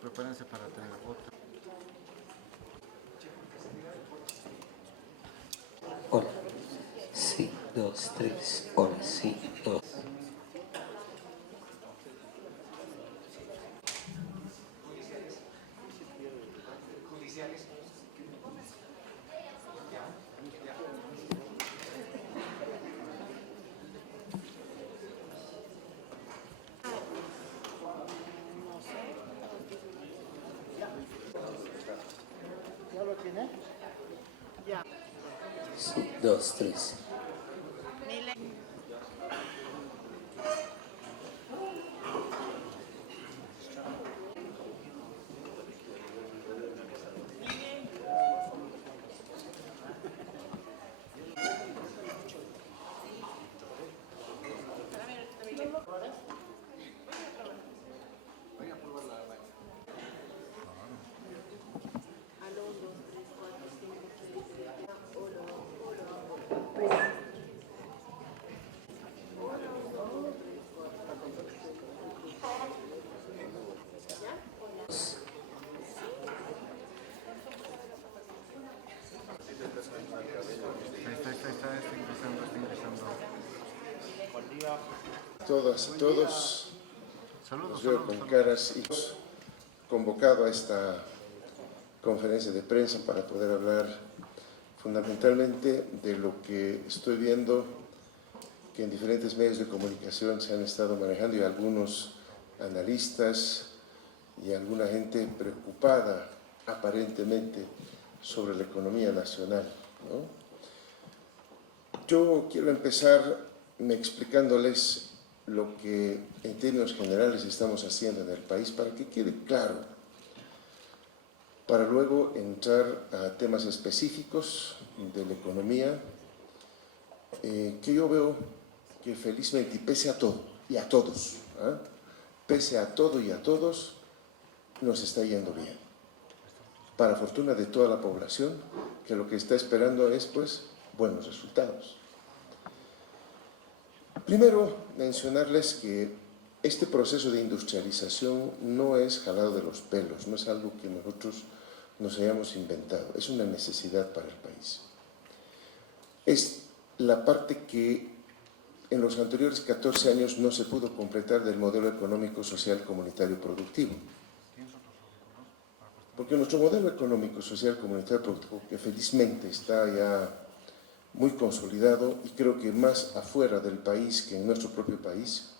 Prepárense para tener otro. Hola. Sí, 2, 3. Hola, sí, 2. ¿Ya lo tiene? Ya. Sí, 2, 3. Está ingresando. Todas y todos, los veo con caras y convocado a esta conferencia de prensa para poder hablar fundamentalmente de lo que estoy viendo que en diferentes medios de comunicación se han estado manejando y algunos analistas y alguna gente preocupada aparentemente sobre la economía nacional, ¿no? Yo quiero empezar explicándoles lo que en términos generales estamos haciendo en el país para que quede claro, para luego entrar a temas específicos de la economía que yo veo que felizmente, y pese a todo y a todos, pese a todo y a todos, nos está yendo bien. Para fortuna de toda la población, que lo que está esperando es, pues, buenos resultados. Primero, mencionarles que este proceso de industrialización no es jalado de los pelos, no es algo que nosotros nos hayamos inventado, es una necesidad para el país. Es la parte que en los anteriores 14 años no se pudo completar del modelo económico, social, comunitario, productivo. Porque nuestro modelo económico, social, comunitario, productivo, que felizmente está ya muy consolidado y creo que más afuera del país que en nuestro propio país,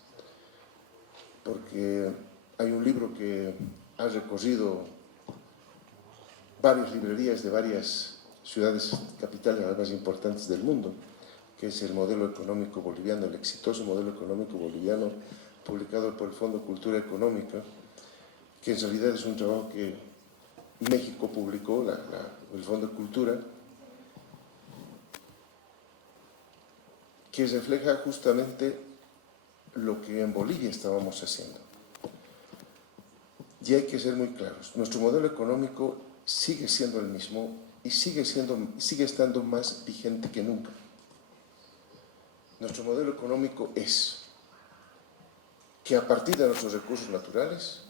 porque hay un libro que ha recorrido varias librerías de varias ciudades capitales las más importantes del mundo, que es el modelo económico boliviano, el exitoso modelo económico boliviano, publicado por el Fondo Cultura Económica, que en realidad es un trabajo que México publicó, el Fondo de Cultura, que refleja justamente lo que en Bolivia estábamos haciendo. Y hay que ser muy claros, nuestro modelo económico sigue siendo el mismo y sigue estando más vigente que nunca. Nuestro modelo económico es que a partir de nuestros recursos naturales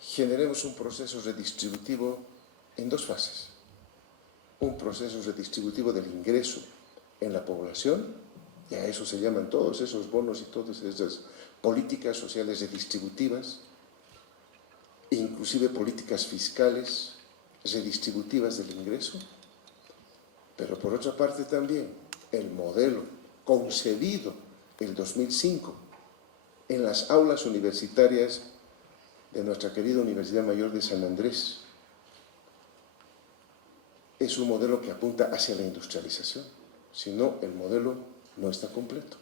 generemos un proceso redistributivo en dos fases. Un proceso redistributivo del ingreso en la población, y a eso se llaman todos esos bonos y todas esas políticas sociales redistributivas, inclusive políticas fiscales redistributivas del ingreso, pero por otra parte también el modelo concebido en 2005 en las aulas universitarias de nuestra querida Universidad Mayor de San Andrés es un modelo que apunta hacia la industrialización, si no el modelo no está completo.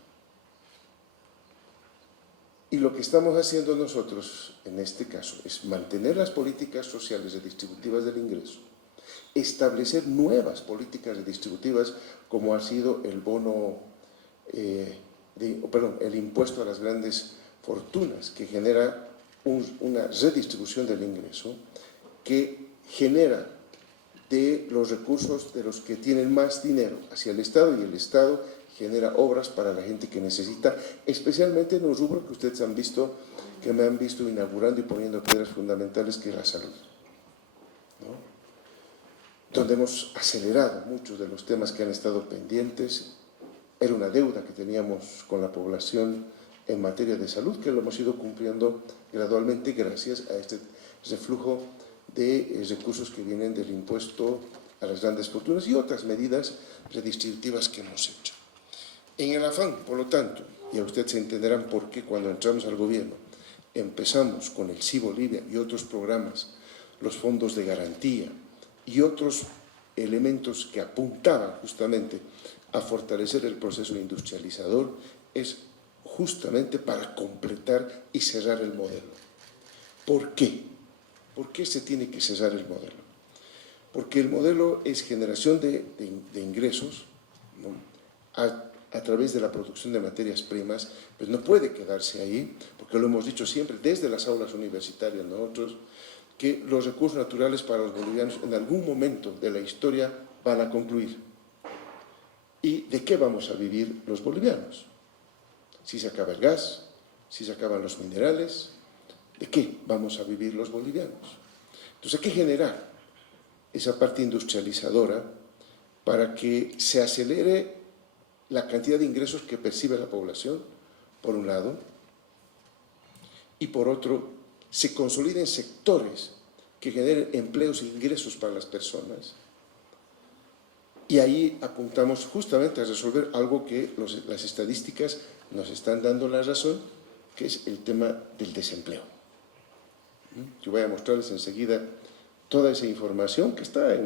Y lo que estamos haciendo nosotros en este caso es mantener las políticas sociales redistributivas del ingreso, establecer nuevas políticas redistributivas como ha sido el bono, el impuesto a las grandes fortunas, que genera una redistribución del ingreso, que genera de los recursos de los que tienen más dinero hacia el Estado, y el Estado genera obras para la gente que necesita, especialmente en un rubro que ustedes han visto, que me han visto inaugurando y poniendo piedras fundamentales, que es la salud, ¿no? Donde hemos acelerado muchos de los temas que han estado pendientes. Era una deuda que teníamos con la población en materia de salud, que lo hemos ido cumpliendo gradualmente gracias a este reflujo de recursos que vienen del impuesto a las grandes fortunas y otras medidas redistributivas que hemos hecho. En el afán, por lo tanto, y a ustedes se entenderán por qué cuando entramos al gobierno empezamos con el Sí Bolivia y otros programas, los fondos de garantía y otros elementos que apuntaban justamente a fortalecer el proceso industrializador, es justamente para completar y cerrar el modelo. ¿Por qué? ¿Por qué se tiene que cerrar el modelo? Porque el modelo es generación de ingresos, ¿no?, a través de la producción de materias primas, pues no puede quedarse ahí, porque lo hemos dicho siempre desde las aulas universitarias nosotros, que los recursos naturales para los bolivianos en algún momento de la historia van a concluir. ¿Y de qué vamos a vivir los bolivianos? Si se acaba el gas, si se acaban los minerales, ¿de qué vamos a vivir los bolivianos? Entonces hay que generar esa parte industrializadora para que se acelere la cantidad de ingresos que percibe la población, por un lado, y por otro, se consoliden sectores que generen empleos e ingresos para las personas. Y ahí apuntamos justamente a resolver algo que las estadísticas nos están dando la razón, que es el tema del desempleo. Yo voy a mostrarles enseguida toda esa información que está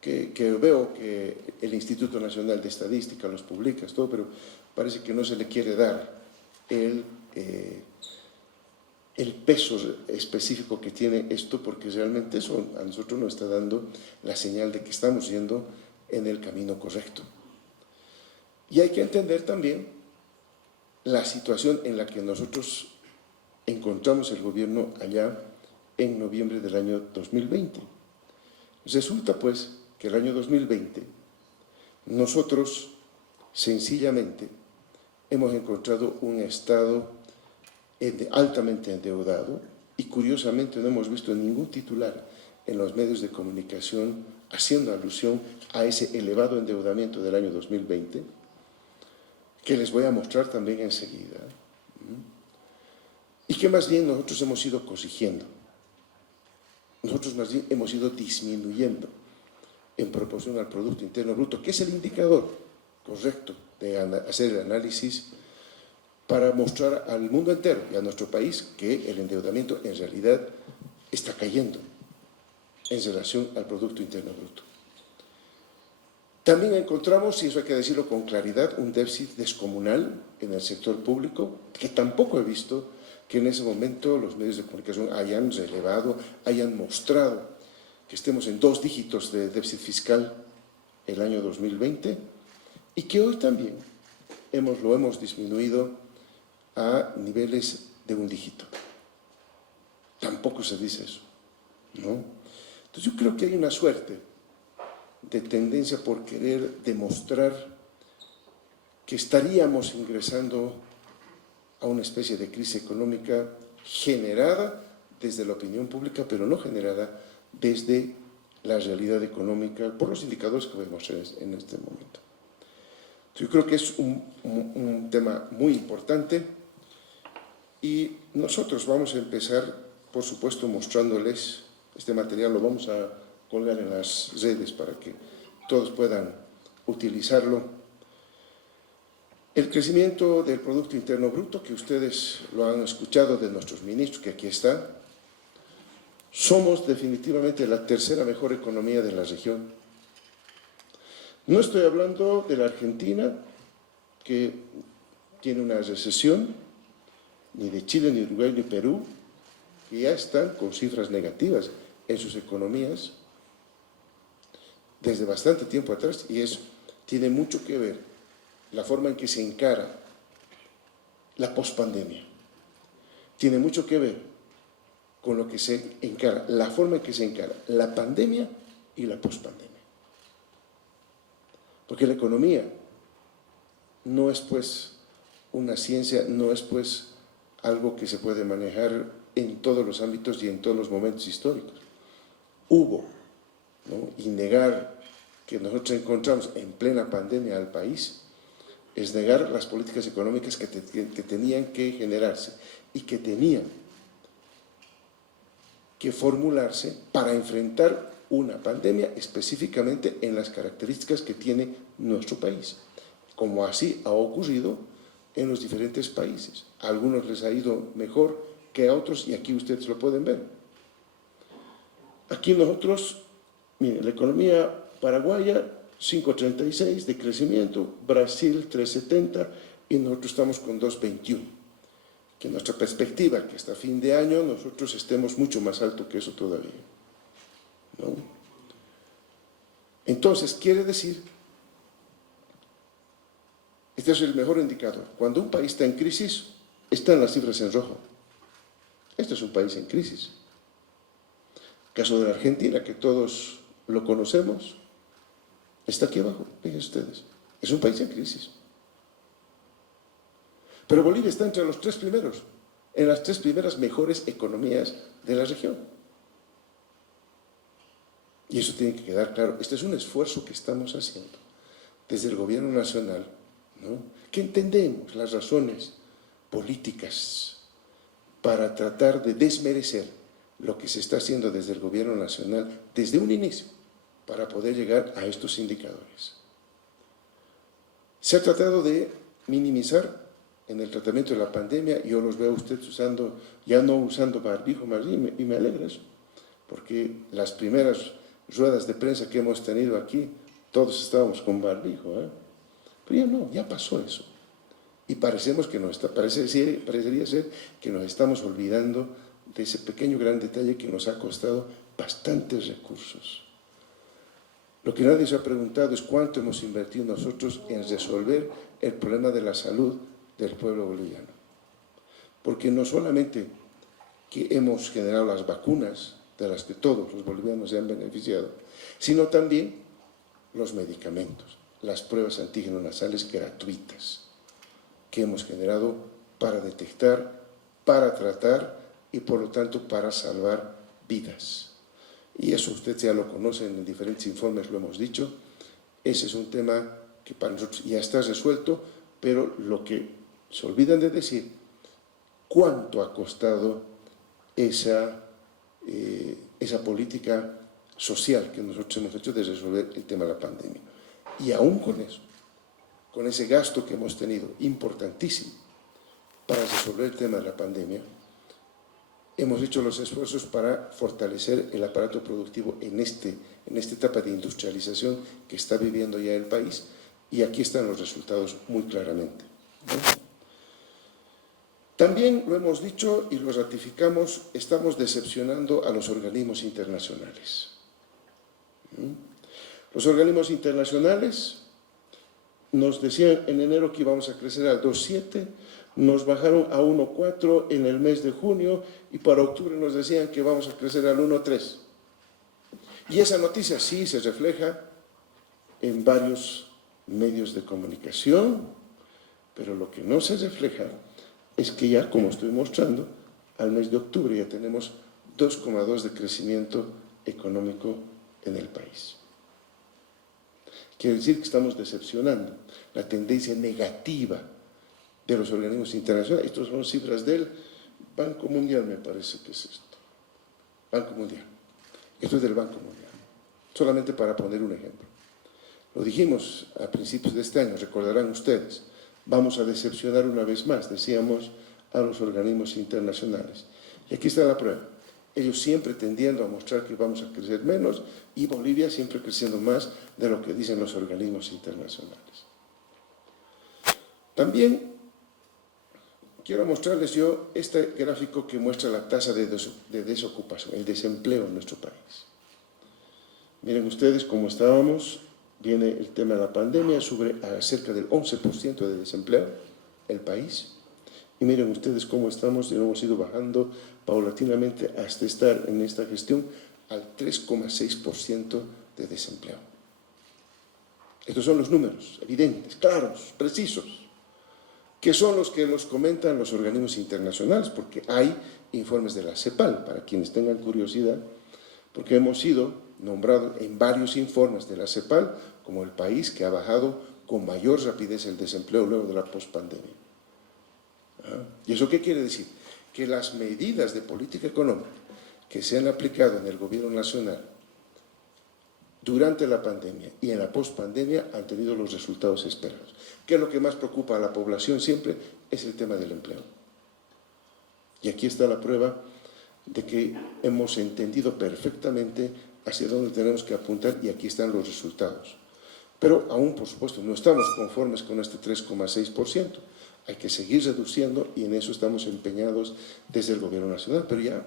que veo que el Instituto Nacional de Estadística los publica, todo, pero parece que no se le quiere dar el peso específico que tiene esto, porque realmente eso a nosotros nos está dando la señal de que estamos yendo en el camino correcto. Y hay que entender también la situación en la que nosotros encontramos el gobierno allá en noviembre del año 2020. Resulta pues que el año 2020 nosotros sencillamente hemos encontrado un Estado altamente endeudado y curiosamente no hemos visto ningún titular en los medios de comunicación haciendo alusión a ese elevado endeudamiento del año 2020, que les voy a mostrar también enseguida, y que más bien nosotros hemos ido corrigiendo. Nosotros más bien hemos ido disminuyendo en proporción al Producto Interno Bruto, que es el indicador correcto de hacer el análisis para mostrar al mundo entero y a nuestro país que el endeudamiento en realidad está cayendo en relación al Producto Interno Bruto. También encontramos, y eso hay que decirlo con claridad, un déficit descomunal en el sector público, que tampoco he visto que en ese momento los medios de comunicación hayan relevado, hayan mostrado que estemos en 2 dígitos de déficit fiscal el año 2020 y que hoy también lo hemos disminuido a niveles de 1 dígito. Tampoco se dice eso, ¿no? Entonces yo creo que hay una suerte de tendencia por querer demostrar que estaríamos ingresando a una especie de crisis económica generada desde la opinión pública, pero no generada desde la realidad económica por los indicadores que voy a mostrar en este momento. Yo creo que es un tema muy importante y nosotros vamos a empezar, por supuesto, mostrándoles este material, lo vamos a colgar en las redes para que todos puedan utilizarlo. El crecimiento del Producto Interno Bruto, que ustedes lo han escuchado de nuestros ministros, que aquí está. Somos definitivamente la 3ª mejor economía de la región. No estoy hablando de la Argentina, que tiene una recesión, ni de Chile, ni Uruguay, ni Perú, que ya están con cifras negativas en sus economías desde bastante tiempo atrás, y eso tiene mucho que ver la forma en que se encara la pospandemia. Tiene mucho que ver con lo que se encara, la forma en que se encara la pandemia y la pospandemia. Porque la economía no es pues una ciencia, no es pues algo que se puede manejar en todos los ámbitos y en todos los momentos históricos. Hubo, ¿no? Y negar que nosotros encontramos en plena pandemia al país es negar las políticas económicas que tenían que generarse y que tenían que formularse para enfrentar una pandemia específicamente en las características que tiene nuestro país, como así ha ocurrido en los diferentes países. A algunos les ha ido mejor que a otros y aquí ustedes lo pueden ver. Aquí nosotros, miren, la economía paraguaya 5,36 de crecimiento, Brasil 3,70 y nosotros estamos con 2,21. Que nuestra perspectiva, que hasta fin de año nosotros estemos mucho más alto que eso todavía, ¿no? Entonces, quiere decir, este es el mejor indicador. Cuando un país está en crisis, están las cifras en rojo. Este es un país en crisis. El caso de la Argentina, que todos lo conocemos, está aquí abajo, fíjense ustedes. Es un país en crisis. Pero Bolivia está entre los 3 primeros, en las 3 primeras mejores economías de la región. Y eso tiene que quedar claro. Este es un esfuerzo que estamos haciendo desde el gobierno nacional, ¿no? Que entendemos las razones políticas para tratar de desmerecer lo que se está haciendo desde el gobierno nacional desde un inicio para poder llegar a estos indicadores. Se ha tratado de minimizar en el tratamiento de la pandemia. Yo los veo a ustedes usando, ya no usando barbijo más bien, y me alegra eso, porque las primeras ruedas de prensa que hemos tenido aquí, todos estábamos con barbijo, ¿eh? Pero ya no, ya pasó eso. Y parecería ser que nos estamos olvidando de ese pequeño gran detalle que nos ha costado bastantes recursos. Lo que nadie se ha preguntado es cuánto hemos invertido nosotros en resolver el problema de la salud del pueblo boliviano. Porque no solamente que hemos generado las vacunas de las que todos los bolivianos se han beneficiado, sino también los medicamentos, las pruebas antígeno nasales gratuitas que hemos generado para detectar, para tratar y por lo tanto para salvar vidas. Y eso ustedes ya lo conocen en diferentes informes, lo hemos dicho. Ese es un tema que para nosotros ya está resuelto, pero lo que se olvidan de decir, cuánto ha costado esa política social que nosotros hemos hecho de resolver el tema de la pandemia. Y aún con eso, con ese gasto que hemos tenido importantísimo para resolver el tema de la pandemia, hemos hecho los esfuerzos para fortalecer el aparato productivo en esta etapa de industrialización que está viviendo ya el país, y aquí están los resultados muy claramente, ¿no? También lo hemos dicho y lo ratificamos, estamos decepcionando a los organismos internacionales. Los organismos internacionales nos decían en enero que íbamos a crecer al 2,7, nos bajaron a 1,4 en el mes de junio y para octubre nos decían que vamos a crecer al 1,3. Y esa noticia sí se refleja en varios medios de comunicación, pero lo que no se refleja es que ya, como estoy mostrando, al mes de octubre ya tenemos 2,2 de crecimiento económico en el país. Quiere decir que estamos decepcionando la tendencia negativa de los organismos internacionales. Estas son cifras del Banco Mundial, me parece que es esto. Banco Mundial. Esto es del Banco Mundial. Solamente para poner un ejemplo. Lo dijimos a principios de este año, recordarán ustedes. Vamos a decepcionar una vez más, decíamos, a los organismos internacionales. Y aquí está la prueba. Ellos siempre tendiendo a mostrar que vamos a crecer menos y Bolivia siempre creciendo más de lo que dicen los organismos internacionales. También quiero mostrarles yo este gráfico que muestra la tasa de desocupación, el desempleo en nuestro país. Miren ustedes cómo estábamos. Viene el tema de la pandemia, sube a cerca del 11% de desempleo el país. Y miren ustedes cómo estamos y hemos ido bajando paulatinamente hasta estar en esta gestión al 3,6% de desempleo. Estos son los números evidentes, claros, precisos, que son los que los comentan los organismos internacionales, porque hay informes de la CEPAL, para quienes tengan curiosidad, porque hemos sido nombrados en varios informes de la CEPAL como el país que ha bajado con mayor rapidez el desempleo luego de la pospandemia. ¿Y eso qué quiere decir? Que las medidas de política económica que se han aplicado en el gobierno nacional durante la pandemia y en la pospandemia han tenido los resultados esperados. ¿Qué es lo que más preocupa a la población siempre? Es el tema del empleo. Y aquí está la prueba de que hemos entendido perfectamente hacia dónde tenemos que apuntar y aquí están los resultados. Pero aún, por supuesto, no estamos conformes con este 3,6%. Hay que seguir reduciendo y en eso estamos empeñados desde el Gobierno Nacional. Pero ya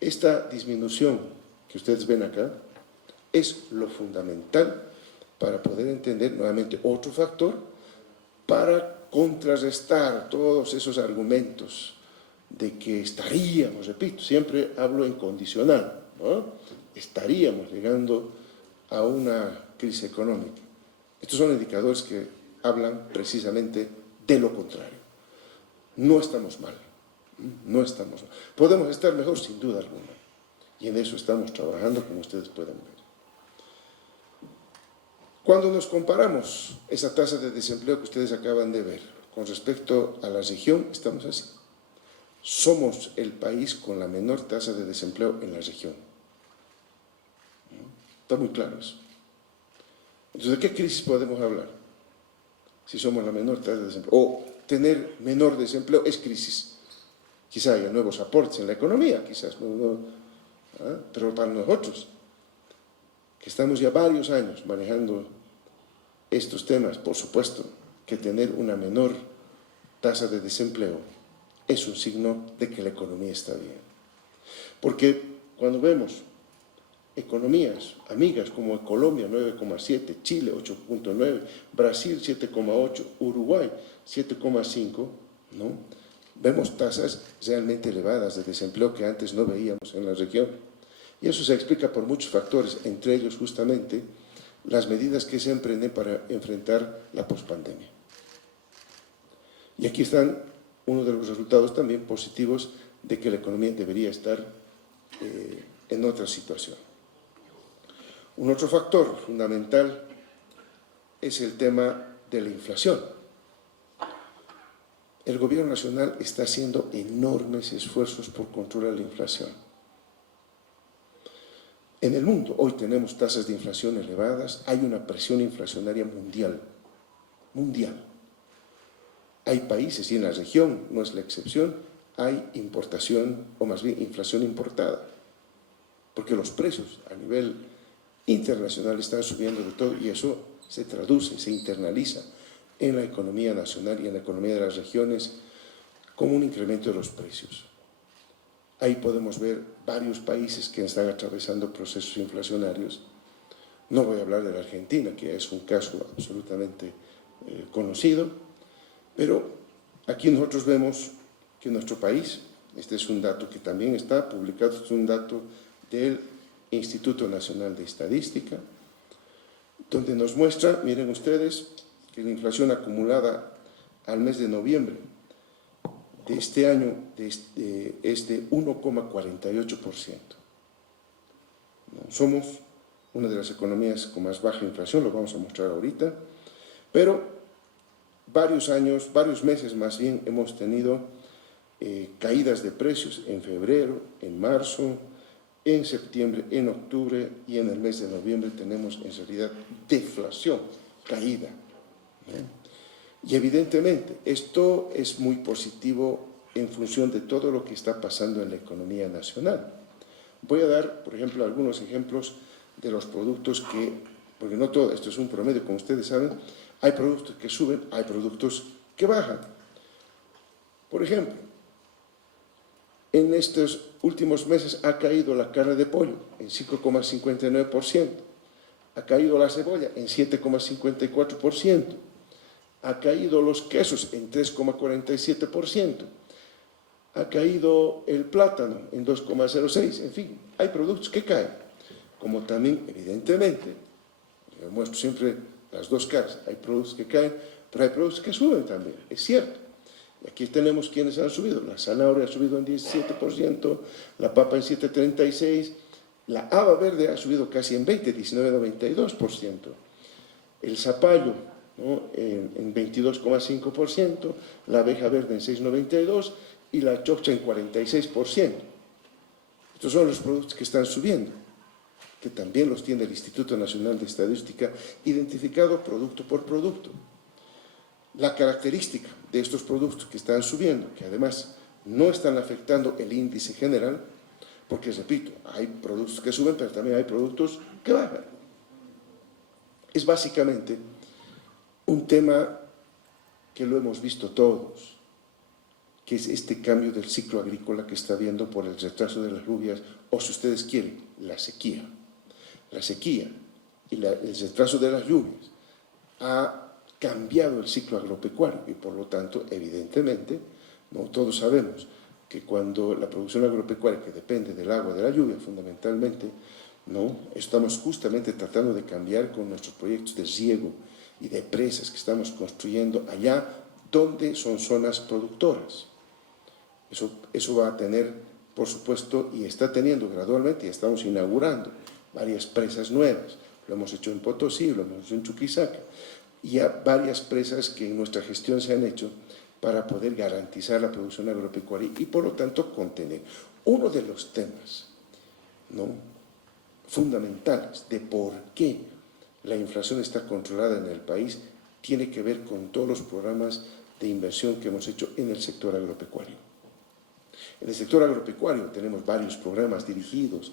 esta disminución que ustedes ven acá es lo fundamental para poder entender nuevamente otro factor para contrarrestar todos esos argumentos de que estaríamos, repito, siempre hablo en condicional, ¿no? Estaríamos llegando a una crisis económica. Estos son indicadores que hablan precisamente de lo contrario. No estamos mal, no estamos mal. Podemos estar mejor sin duda alguna y en eso estamos trabajando, como ustedes pueden ver. Cuando nos comparamos esa tasa de desempleo que ustedes acaban de ver con respecto a la región, estamos así. Somos el país con la menor tasa de desempleo en la región. Está muy claro eso. Entonces, ¿de qué crisis podemos hablar? Si somos la menor tasa de desempleo. O tener menor desempleo es crisis. Quizá haya nuevos aportes en la economía, quizás, pero para nosotros, que estamos ya varios años manejando estos temas, por supuesto que tener una menor tasa de desempleo es un signo de que la economía está bien. Porque cuando vemos economías amigas como Colombia 9,7, Chile 8,9, Brasil 7,8, Uruguay 7,5, ¿no? Vemos tasas realmente elevadas de desempleo que antes no veíamos en la región. Y eso se explica por muchos factores, entre ellos justamente las medidas que se emprenden para enfrentar la pospandemia. Y aquí están uno de los resultados también positivos de que la economía debería estar en otra situación. Un otro factor fundamental es el tema de la inflación. El gobierno nacional está haciendo enormes esfuerzos por controlar la inflación. En el mundo hoy tenemos tasas de inflación elevadas, hay una presión inflacionaria mundial. Hay países, y en la región no es la excepción, hay importación, o más bien inflación importada, porque los precios a nivel internacional están subiendo de todo y eso se traduce, se internaliza en la economía nacional y en la economía de las regiones como un incremento de los precios. Ahí podemos ver varios países que están atravesando procesos inflacionarios. No voy a hablar de la Argentina, que es un caso absolutamente conocido, pero aquí nosotros vemos que nuestro país, este es un dato que también está publicado, este es un dato del Instituto Nacional de Estadística, donde nos muestra, miren ustedes, que la inflación acumulada al mes de noviembre de este año es de 1,48%. Somos una de las economías con más baja inflación, lo vamos a mostrar ahorita, pero varios meses más bien hemos tenido caídas de precios en febrero, en marzo, en septiembre, en octubre y en el mes de noviembre tenemos en realidad deflación, caída. Y evidentemente esto es muy positivo en función de todo lo que está pasando en la economía nacional. Voy a dar, por ejemplo, algunos ejemplos de los productos que, porque no todo, esto es un promedio, como ustedes saben, hay productos que suben, hay productos que bajan. Por ejemplo, en estos últimos meses ha caído la carne de pollo en 5,59%, ha caído la cebolla en 7,54%, ha caído los quesos en 3,47%, ha caído el plátano en 2,06%, en fin, hay productos que caen, como también, evidentemente, Yo muestro siempre las dos caras. Hay productos que caen, pero hay productos que suben también, es cierto. Y aquí tenemos quienes han subido. La zanahoria ha subido en 17%, la papa en 7,36%, la haba verde ha subido casi en 19,92%. El zapallo, ¿no?, en 22,5%, la abeja verde en 6,92% y la chocha en 46%. Estos son los productos que están subiendo, que también los tiene el Instituto Nacional de Estadística identificado producto por producto. La característica de estos productos que están subiendo, que además no están afectando el índice general, porque, repito, hay productos que suben, pero también hay productos que bajan. Es básicamente un tema que lo hemos visto todos, que es este cambio del ciclo agrícola que está habiendo por el retraso de las lluvias, o si ustedes quieren, la sequía. La sequía y el retraso de las lluvias ha cambiado el ciclo agropecuario y, por lo tanto, evidentemente, ¿no?, todos sabemos que cuando la producción agropecuaria, que depende del agua, de la lluvia fundamentalmente, ¿no?, estamos justamente tratando de cambiar con nuestros proyectos de riego y de presas que estamos construyendo allá donde son zonas productoras. Eso va a tener, por supuesto, y está teniendo gradualmente, y estamos inaugurando varias presas nuevas. Lo hemos hecho en Potosí, lo hemos hecho en Chuquisaca, y hay varias presas que en nuestra gestión se han hecho para poder garantizar la producción agropecuaria y, por lo tanto, contener. Uno de los temas, ¿no?, fundamentales de por qué la inflación está controlada en el país tiene que ver con todos los programas de inversión que hemos hecho en el sector agropecuario. En el sector agropecuario tenemos varios programas dirigidos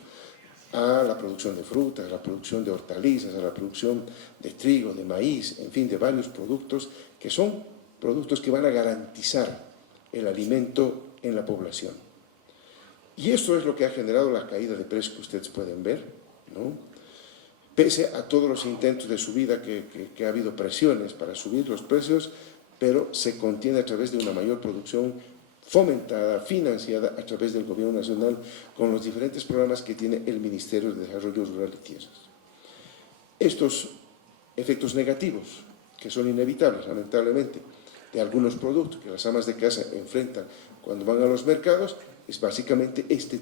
a la producción de frutas, a la producción de hortalizas, a la producción de trigo, de maíz, en fin, de varios productos que son productos que van a garantizar el alimento en la población. Y esto es lo que ha generado la caída de precios que ustedes pueden ver, ¿no? Pese a todos los intentos de subida que ha habido presiones para subir los precios, pero se contiene a través de una mayor producción fomentada, financiada a través del Gobierno Nacional con los diferentes programas que tiene el Ministerio de Desarrollo Rural y Tierras. Estos efectos negativos, que son inevitables, lamentablemente, de algunos productos que las amas de casa enfrentan cuando van a los mercados, es básicamente este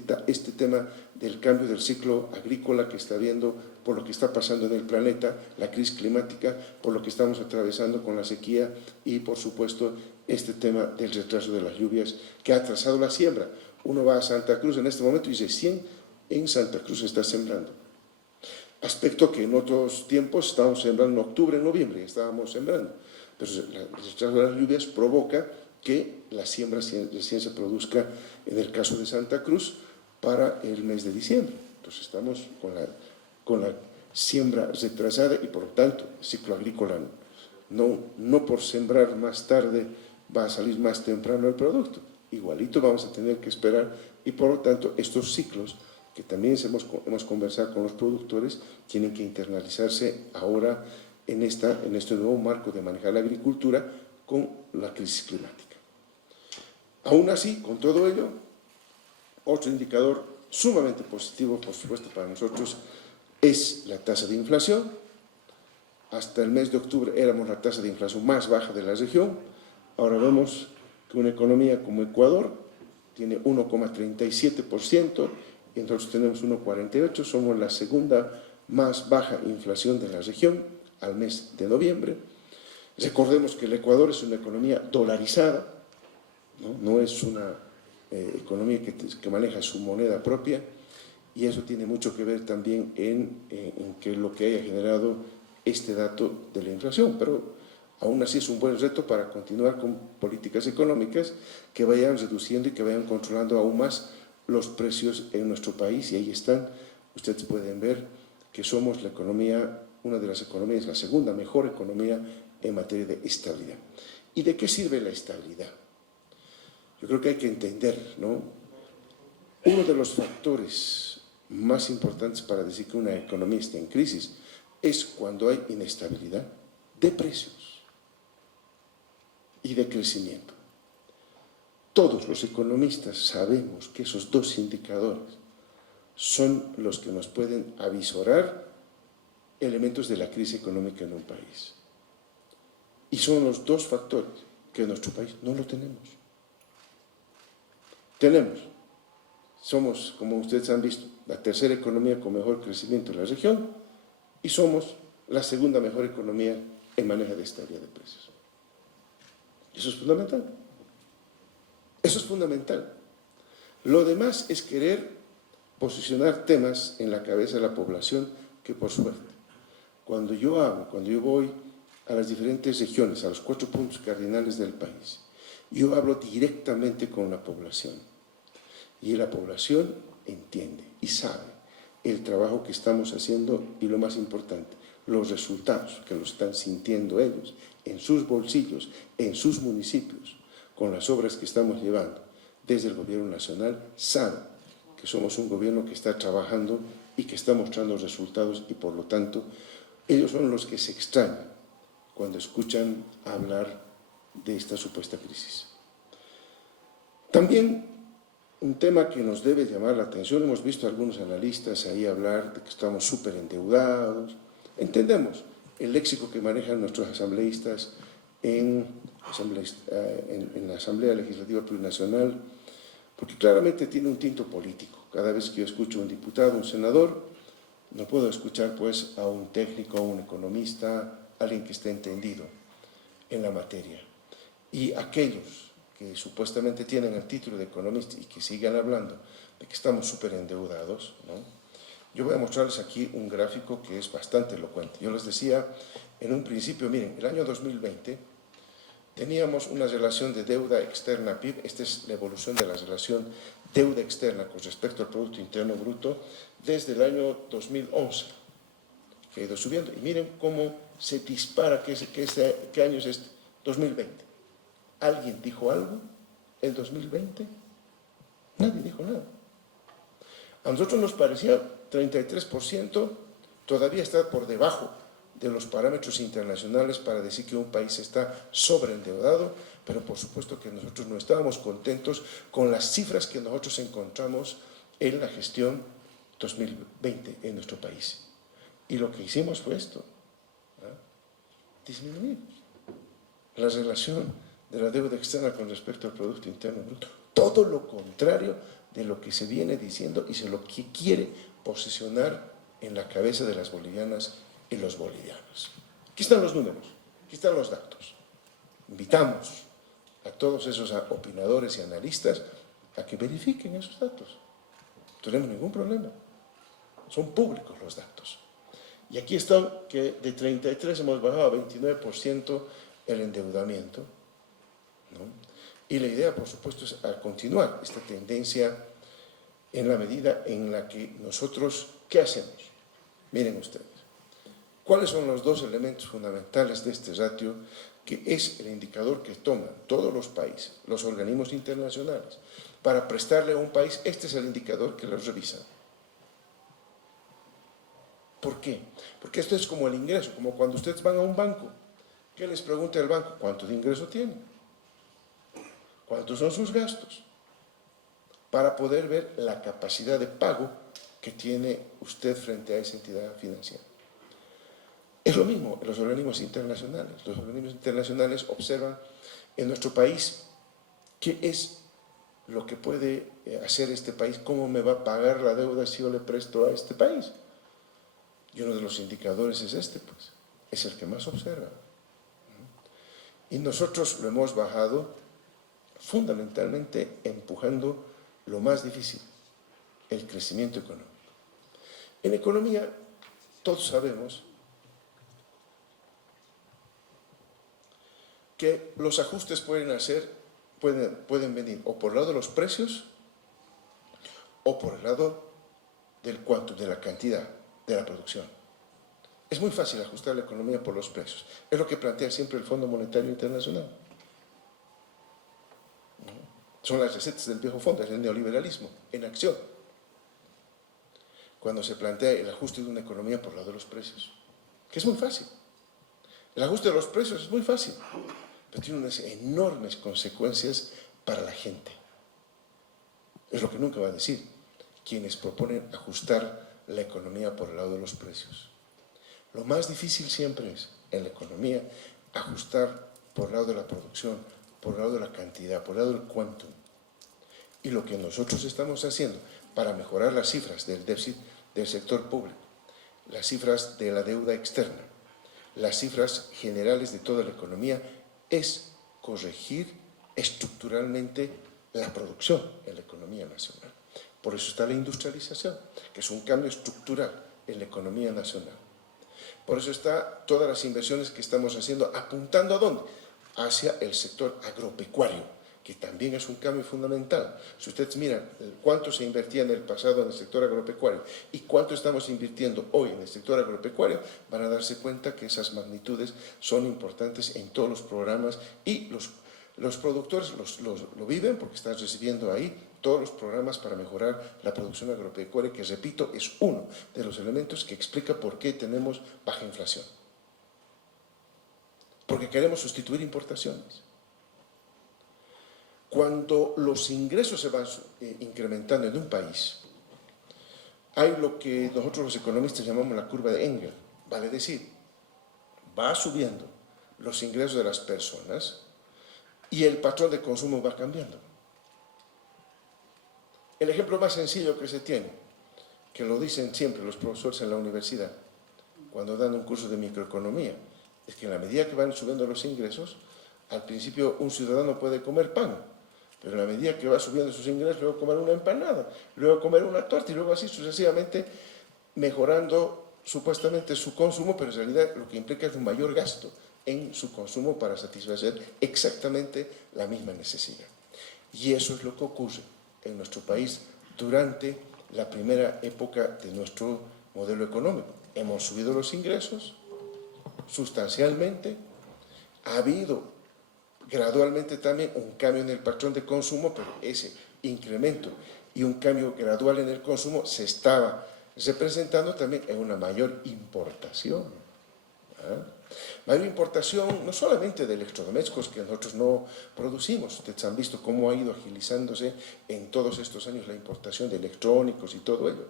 tema del cambio del ciclo agrícola que está habiendo por lo que está pasando en el planeta, la crisis climática, por lo que estamos atravesando con la sequía y, por supuesto, este tema del retraso de las lluvias que ha atrasado la siembra. Uno va a Santa Cruz en este momento y recién en Santa Cruz se está sembrando. Aspecto que en otros tiempos estábamos sembrando en octubre, en noviembre, estábamos sembrando. Pero el retraso de las lluvias provoca que la siembra recién se produzca, en el caso de Santa Cruz, para el mes de diciembre. Entonces estamos con la siembra retrasada y, por lo tanto, el ciclo agrícola no por sembrar más tarde va a salir más temprano el producto. Igualito vamos a tener que esperar y, por lo tanto, estos ciclos que también hemos conversado con los productores tienen que internalizarse ahora en este nuevo marco de manejar la agricultura con la crisis climática. Aún así, con todo ello, otro indicador sumamente positivo, por supuesto, para nosotros es la tasa de inflación. Hasta el mes de octubre éramos la tasa de inflación más baja de la región. Ahora vemos que una economía como Ecuador tiene 1,37% y nosotros tenemos 1,48%. Somos la segunda más baja inflación de la región al mes de noviembre. Recordemos que el Ecuador es una economía dolarizada, no es una economía que maneja su moneda propia, y eso tiene mucho que ver también en que lo que haya generado este dato de la inflación, pero aún así es un buen reto para continuar con políticas económicas que vayan reduciendo y que vayan controlando aún más los precios en nuestro país, y ahí están, ustedes pueden ver que somos la economía, una de las economías, la segunda mejor economía en materia de estabilidad. ¿Y de qué sirve la estabilidad? Yo creo que hay que entender, ¿no? Uno de los factores más importantes para decir que una economía está en crisis es cuando hay inestabilidad de precios y de crecimiento. Todos los economistas sabemos que esos dos indicadores son los que nos pueden avisorar elementos de la crisis económica en un país. Y son los dos factores que en nuestro país no lo tenemos. Somos, como ustedes han visto, la tercera economía con mejor crecimiento en la región y somos la segunda mejor economía en manejo de estabilidad de precios. Eso es fundamental. Eso es fundamental. Lo demás es querer posicionar temas en la cabeza de la población que, por suerte, cuando yo voy a las diferentes regiones, a los 4 puntos cardinales del país, yo hablo directamente con la población. Y la población entiende y sabe el trabajo que estamos haciendo y, lo más importante, los resultados que lo están sintiendo ellos en sus bolsillos, en sus municipios, con las obras que estamos llevando desde el gobierno nacional. Saben que somos un gobierno que está trabajando y que está mostrando resultados y, por lo tanto, ellos son los que se extrañan cuando escuchan hablar de esta supuesta crisis. También un tema que nos debe llamar la atención, hemos visto a algunos analistas ahí hablar de que estamos súper endeudados. Entendemos el léxico que manejan nuestros asambleístas en la Asamblea Legislativa Plurinacional, porque claramente tiene un tinto político. Cada vez que yo escucho a un diputado, un senador, no puedo escuchar pues a un técnico, a un economista, alguien que esté entendido en la materia. Y aquellos que supuestamente tienen el título de economista y que sigan hablando de que estamos súper endeudados, ¿no? Yo voy a mostrarles aquí un gráfico que es bastante elocuente. Yo les decía en un principio, miren, el año 2020 teníamos una relación de deuda externa PIB, esta es la evolución de la relación deuda externa con respecto al Producto Interno Bruto desde el año 2011, que ha ido subiendo. Y miren cómo se dispara, ¿qué año es este? 2020. ¿Alguien dijo algo el 2020? Nadie dijo nada. A nosotros nos parecía 33%, todavía está por debajo de los parámetros internacionales para decir que un país está sobreendeudado, pero por supuesto que nosotros no estábamos contentos con las cifras que nosotros encontramos en la gestión 2020 en nuestro país. Y lo que hicimos fue esto, disminuir la relación de la deuda externa con respecto al Producto Interno Bruto. Todo lo contrario de lo que se viene diciendo y se lo que quiere posicionar en la cabeza de las bolivianas y los bolivianos. Aquí están los números, aquí están los datos. Invitamos a todos esos opinadores y analistas a que verifiquen esos datos. No tenemos ningún problema. Son públicos los datos. Y aquí están que de 33 hemos bajado a 29% el endeudamiento, ¿no? Y la idea, por supuesto, es a continuar esta tendencia en la medida en la que nosotros, ¿qué hacemos? Miren ustedes, ¿cuáles son los dos elementos fundamentales de este ratio, que es el indicador que toman todos los países, los organismos internacionales, para prestarle a un país? Este es el indicador que los revisan. ¿Por qué? Porque esto es como el ingreso, como cuando ustedes van a un banco. ¿Qué les pregunta el banco? ¿Cuánto de ingreso tiene? ¿Cuántos son sus gastos? Para poder ver la capacidad de pago que tiene usted frente a esa entidad financiera. Es lo mismo en los organismos internacionales. Los organismos internacionales observan en nuestro país qué es lo que puede hacer este país, cómo me va a pagar la deuda si yo le presto a este país. Y uno de los indicadores es este, pues, es el que más observa. Y nosotros lo hemos bajado fundamentalmente empujando lo más difícil, el crecimiento económico. En economía, todos sabemos que los ajustes pueden venir o por el lado de los precios o por el lado del cuánto, de la cantidad, de la producción. Es muy fácil ajustar la economía por los precios. Es lo que plantea siempre el Fondo Monetario Internacional. Son las recetas del viejo fondo, es el neoliberalismo en acción. Cuando se plantea el ajuste de una economía por el lado de los precios, que es muy fácil. El ajuste de los precios es muy fácil, pero tiene unas enormes consecuencias para la gente. Es lo que nunca va a decir quienes proponen ajustar la economía por el lado de los precios. Lo más difícil siempre es, en la economía, ajustar por el lado de la producción, por el lado de la cantidad, por el lado del quantum. Y lo que nosotros estamos haciendo para mejorar las cifras del déficit del sector público, las cifras de la deuda externa, las cifras generales de toda la economía, es corregir estructuralmente la producción en la economía nacional. Por eso está la industrialización, que es un cambio estructural en la economía nacional. Por eso está todas las inversiones que estamos haciendo apuntando ¿a dónde? Hacia el sector agropecuario, que también es un cambio fundamental. Si ustedes miran cuánto se invertía en el pasado en el sector agropecuario y cuánto estamos invirtiendo hoy en el sector agropecuario, van a darse cuenta que esas magnitudes son importantes en todos los programas y los productores lo viven porque están recibiendo ahí todos los programas para mejorar la producción agropecuaria, que repito, es uno de los elementos que explica por qué tenemos baja inflación. Porque queremos sustituir importaciones. Cuando los ingresos se van incrementando en un país, hay lo que nosotros los economistas llamamos la curva de Engel, vale decir, va subiendo los ingresos de las personas y el patrón de consumo va cambiando. El ejemplo más sencillo que se tiene, que lo dicen siempre los profesores en la universidad, cuando dan un curso de microeconomía, es que en la medida que van subiendo los ingresos, al principio un ciudadano puede comer pan, pero en la medida que va subiendo sus ingresos, luego comer una empanada, luego comer una torta y luego así sucesivamente mejorando supuestamente su consumo, pero en realidad lo que implica es un mayor gasto en su consumo para satisfacer exactamente la misma necesidad. Y eso es lo que ocurre en nuestro país durante la primera época de nuestro modelo económico. Hemos subido los ingresos sustancialmente, ha habido gradualmente también un cambio en el patrón de consumo, pero ese incremento y un cambio gradual en el consumo se estaba representando también en una mayor importación. Mayor importación no solamente de electrodomésticos que nosotros no producimos. Ustedes han visto cómo ha ido agilizándose en todos estos años la importación de electrónicos y todo ello,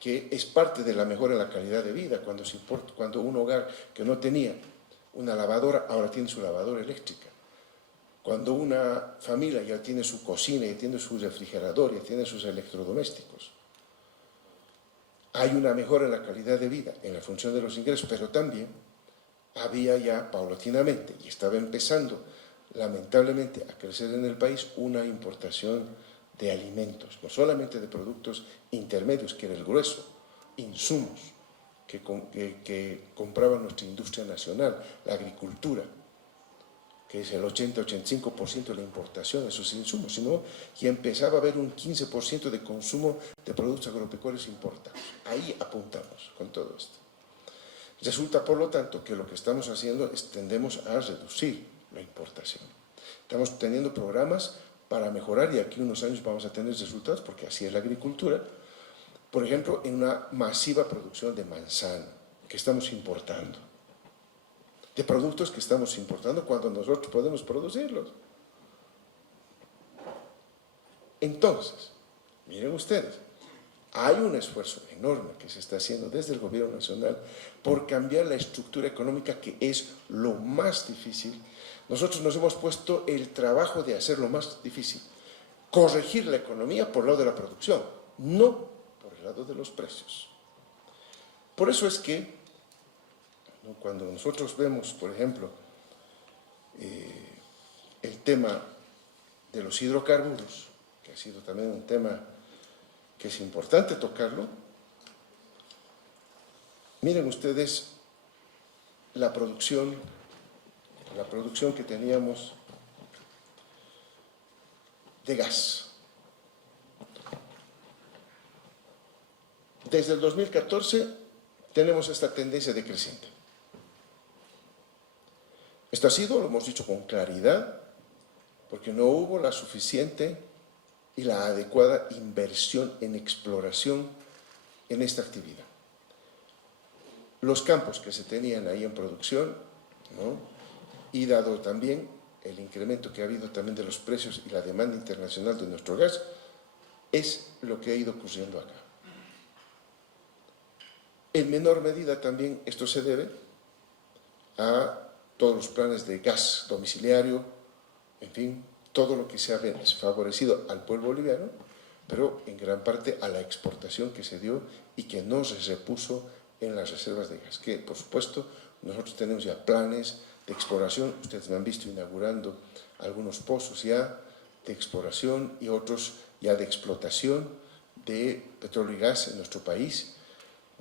que es parte de la mejora en la calidad de vida. Cuando un hogar que no tenía una lavadora, ahora tiene su lavadora eléctrica. Cuando una familia ya tiene su cocina, ya tiene su refrigerador, ya tiene sus electrodomésticos. Hay una mejora en la calidad de vida, en la función de los ingresos, pero también había ya paulatinamente, y estaba empezando lamentablemente a crecer en el país, una importación de alimentos, no solamente de productos intermedios, que era el grueso, insumos que compraba nuestra industria nacional, la agricultura, que es el 80-85% de la importación de esos insumos, sino que empezaba a haber un 15% de consumo de productos agropecuarios importados. Ahí apuntamos con todo esto. Resulta, por lo tanto, que lo que estamos haciendo es tendemos a reducir la importación. Estamos teniendo programas para mejorar, y aquí unos años vamos a tener resultados, porque así es la agricultura. Por ejemplo, en una masiva producción de manzana que estamos importando, de productos que estamos importando cuando nosotros podemos producirlos. Entonces, miren ustedes, hay un esfuerzo enorme que se está haciendo desde el gobierno nacional por cambiar la estructura económica, que es lo más difícil. Nosotros nos hemos puesto el trabajo de hacer lo más difícil, corregir la economía por el lado de la producción, no por el lado de los precios. Por eso es que cuando nosotros vemos, por ejemplo, el tema de los hidrocarburos, que ha sido también un tema que es importante tocarlo, miren ustedes la producción que teníamos de gas. Desde el 2014 tenemos esta tendencia decreciente. Esto ha sido, lo hemos dicho con claridad, porque no hubo la suficiente y la adecuada inversión en exploración en esta actividad. Los campos que se tenían ahí en producción, ¿no? Y dado también el incremento que ha habido también de los precios y la demanda internacional de nuestro gas, es lo que ha ido ocurriendo acá. En menor medida también esto se debe a todos los planes de gas domiciliario, en fin, todo lo que se ha favorecido al pueblo boliviano, pero en gran parte a la exportación que se dio y que no se repuso en las reservas de gas, que por supuesto nosotros tenemos ya planes de exploración, ustedes me han visto inaugurando algunos pozos ya de exploración y otros ya de explotación de petróleo y gas en nuestro país,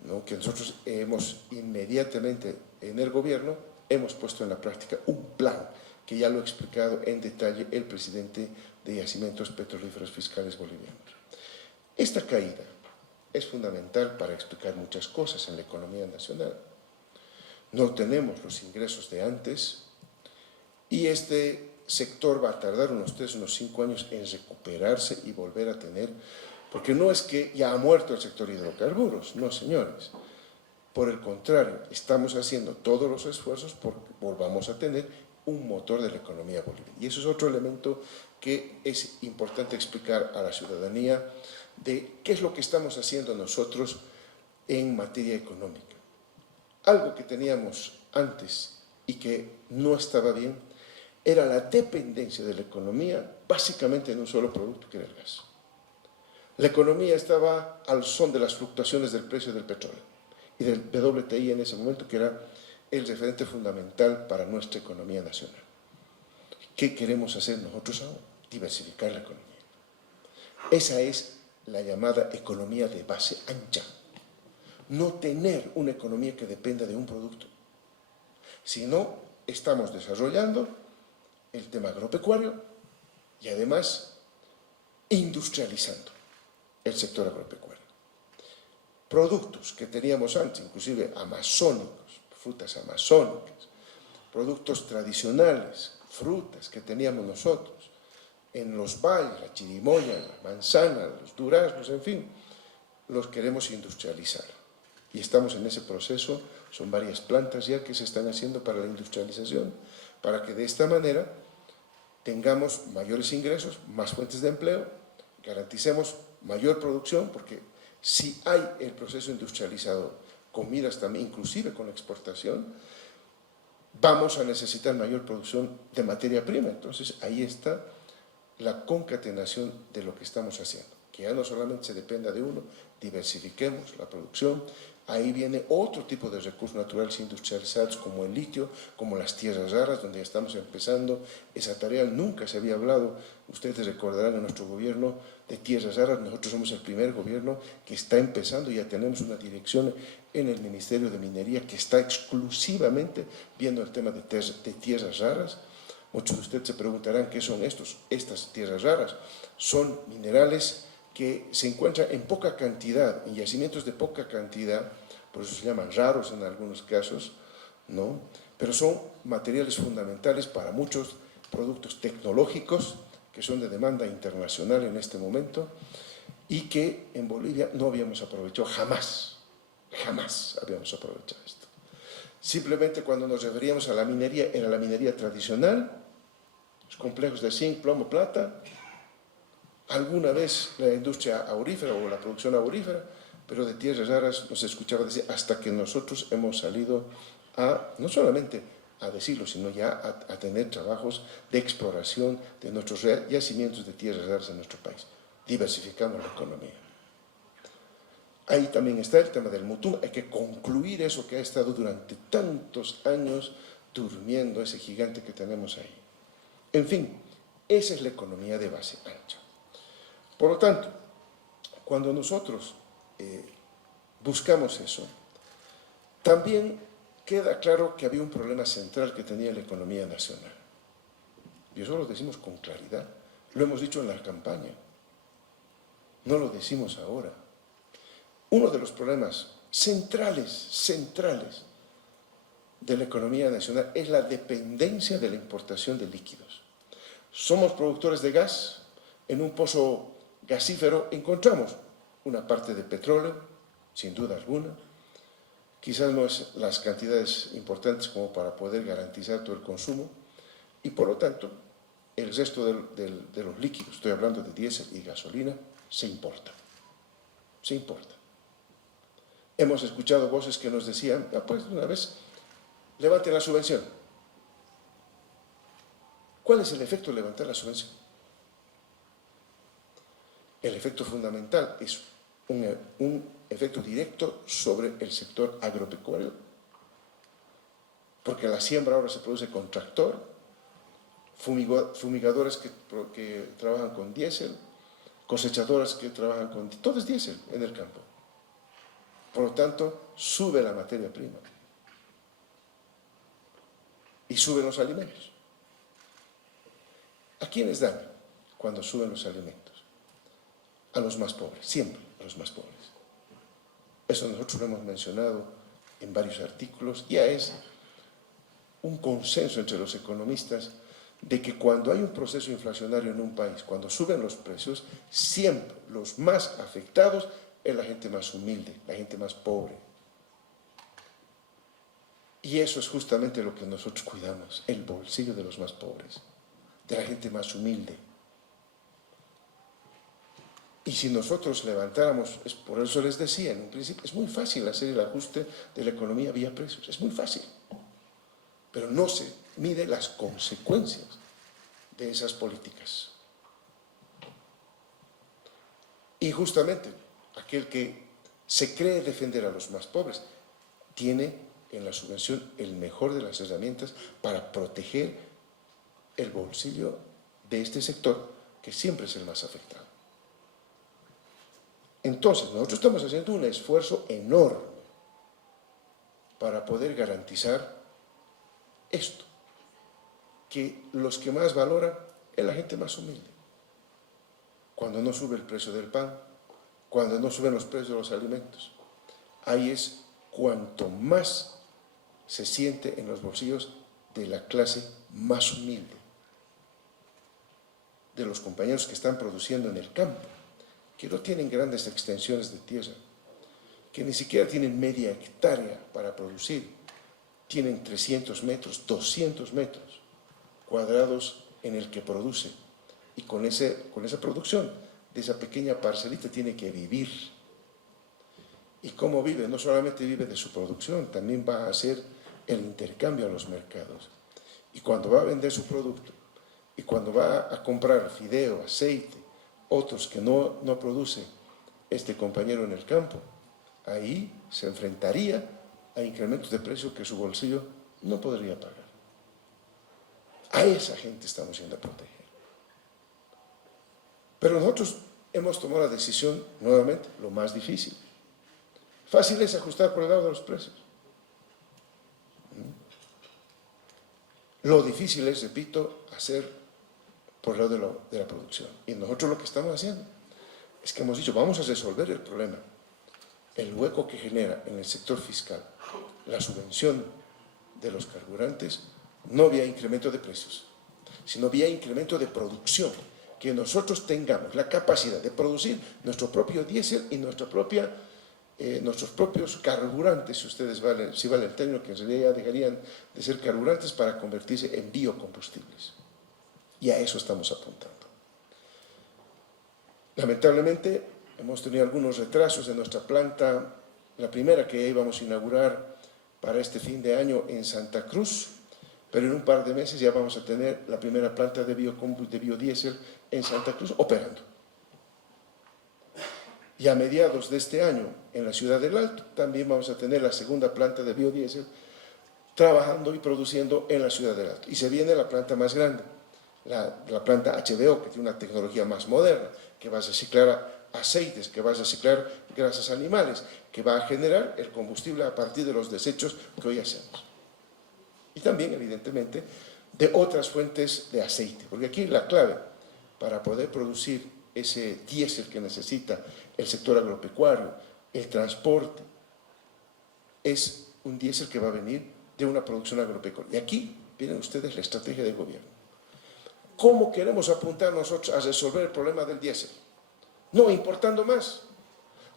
¿no? Que nosotros hemos inmediatamente en el gobierno hemos puesto en la práctica un plan que ya lo ha explicado en detalle el presidente de Yacimientos Petrolíferos Fiscales Bolivianos. Esta caída es fundamental para explicar muchas cosas en la economía nacional. No tenemos los ingresos de antes y este sector va a tardar unos 5 años en recuperarse y volver a tener, porque no es que ya ha muerto el sector hidrocarburos, no señores. Por el contrario, estamos haciendo todos los esfuerzos porque volvamos a tener un motor de la economía boliviana. Y eso es otro elemento que es importante explicar a la ciudadanía de qué es lo que estamos haciendo nosotros en materia económica. Algo que teníamos antes y que no estaba bien era la dependencia de la economía básicamente en un solo producto, que era el gas. La economía estaba al son de las fluctuaciones del precio del petróleo y del WTI en ese momento, que era el referente fundamental para nuestra economía nacional. ¿Qué queremos hacer nosotros ahora? Diversificar la economía. Esa es la llamada economía de base ancha. No tener una economía que dependa de un producto, sino estamos desarrollando el tema agropecuario y además industrializando el sector agropecuario. Productos que teníamos antes, inclusive amazónicos, frutas amazónicas, productos tradicionales, frutas que teníamos nosotros en los valles, la chirimoya, la manzana, los duraznos, en fin, los queremos industrializar. Y estamos en ese proceso, son varias plantas ya que se están haciendo para la industrialización, para que de esta manera tengamos mayores ingresos, más fuentes de empleo, garanticemos mayor producción, porque si hay el proceso industrializado con miras también, inclusive con la exportación, vamos a necesitar mayor producción de materia prima. Entonces ahí está la concatenación de lo que estamos haciendo, que ya no solamente se dependa de uno, diversifiquemos la producción. Ahí viene otro tipo de recursos naturales industrializados como el litio, como las tierras raras, donde ya estamos empezando esa tarea. Nunca se había hablado, ustedes recordarán, en nuestro gobierno de tierras raras. Nosotros somos el primer gobierno que está empezando, ya tenemos una dirección en el Ministerio de Minería que está exclusivamente viendo el tema de tierras raras. Muchos de ustedes se preguntarán qué son estas tierras raras. Son minerales que se encuentran en poca cantidad, en yacimientos de poca cantidad, por eso se llaman raros en algunos casos, ¿no? Pero son materiales fundamentales para muchos productos tecnológicos que son de demanda internacional en este momento y que en Bolivia no habíamos aprovechado jamás habíamos aprovechado esto. Simplemente cuando nos referíamos a la minería, era la minería tradicional, los complejos de zinc, plomo, plata, alguna vez la industria aurífera o la producción aurífera, pero de tierras raras no se escuchaba decir hasta que nosotros hemos salido a, no solamente a decirlo, sino ya a tener trabajos de exploración de nuestros yacimientos de tierras raras en nuestro país. Diversificamos la economía. Ahí también está el tema del mutum. Hay que concluir eso que ha estado durante tantos años durmiendo, ese gigante que tenemos ahí. En fin, esa es la economía de base ancha. Por lo tanto, cuando nosotros buscamos eso, también queda claro que había un problema central que tenía la economía nacional. Y eso lo decimos con claridad. Lo hemos dicho en la campaña. No lo decimos ahora. Uno de los problemas centrales de la economía nacional es la dependencia de la importación de líquidos. Somos productores de gas. En un pozo gasífero encontramos una parte de petróleo, sin duda alguna. Quizás no es las cantidades importantes como para poder garantizar todo el consumo y por lo tanto el resto de los líquidos, estoy hablando de diésel y gasolina, se importa. hemos escuchado voces que nos decían, pues una vez, levanten la subvención. ¿Cuál es el efecto de levantar la subvención? El efecto fundamental es un efecto directo sobre el sector agropecuario, porque la siembra ahora se produce con tractor, fumigadores que trabajan con diésel, cosechadoras que trabajan con... todo es diésel en el campo. Por lo tanto, sube la materia prima y suben los alimentos. ¿A quiénes dan cuando suben los alimentos? A los más pobres, siempre a los más pobres. Eso nosotros lo hemos mencionado en varios artículos. Ya es un consenso entre los economistas de que cuando hay un proceso inflacionario en un país, cuando suben los precios, siempre los más afectados es la gente más humilde, la gente más pobre. Y eso es justamente lo que nosotros cuidamos, el bolsillo de los más pobres, de la gente más humilde. Y si nosotros levantáramos, por eso les decía en un principio, es muy fácil hacer el ajuste de la economía vía precios, es muy fácil. Pero no se mide las consecuencias de esas políticas. Y justamente aquel que se cree defender a los más pobres tiene en la subvención el mejor de las herramientas para proteger el bolsillo de este sector, que siempre es el más afectado. Entonces, nosotros estamos haciendo un esfuerzo enorme para poder garantizar esto, que los que más valoran es la gente más humilde. Cuando no sube el precio del pan, cuando no suben los precios de los alimentos, ahí es cuanto más se siente en los bolsillos de la clase más humilde, de los compañeros que están produciendo en el campo, que no tienen grandes extensiones de tierra, que ni siquiera tienen media hectárea para producir, tienen 300 metros, 200 metros cuadrados en el que produce, y con esa producción de esa pequeña parcelita tiene que vivir. ¿Y cómo vive? No solamente vive de su producción, también va a hacer el intercambio a los mercados. Y cuando va a vender su producto, y cuando va a comprar fideo, aceite, otros que no produce este compañero en el campo, ahí se enfrentaría a incrementos de precio que su bolsillo no podría pagar. A esa gente estamos yendo a proteger. Pero nosotros hemos tomado la decisión, nuevamente, lo más difícil. Fácil es ajustar por el lado de los precios. Lo difícil es, repito, hacer por el lado de la producción. Y nosotros lo que estamos haciendo es que hemos dicho, vamos a resolver el problema, el hueco que genera en el sector fiscal la subvención de los carburantes, no vía incremento de precios, sino vía incremento de producción, que nosotros tengamos la capacidad de producir nuestro propio diésel y nuestros propios carburantes, si vale el término, que en realidad ya dejarían de ser carburantes para convertirse en biocombustibles. Y a eso estamos apuntando. Lamentablemente, hemos tenido algunos retrasos en nuestra planta, la primera que íbamos a inaugurar para este fin de año en Santa Cruz, pero en un par de meses ya vamos a tener la primera planta de biodiesel en Santa Cruz operando. Y a mediados de este año, en la ciudad del Alto, también vamos a tener la segunda planta de biodiesel trabajando y produciendo en la ciudad del Alto. Y se viene la planta más grande, la planta HBO, que tiene una tecnología más moderna, que va a reciclar aceites, que va a reciclar grasas animales, que va a generar el combustible a partir de los desechos que hoy hacemos. Y también, evidentemente, de otras fuentes de aceite, porque aquí la clave para poder producir ese diésel que necesita el sector agropecuario, el transporte, es un diésel que va a venir de una producción agropecuaria. Y aquí vienen ustedes la estrategia del gobierno. ¿Cómo queremos apuntar nosotros a resolver el problema del diésel? No importando más,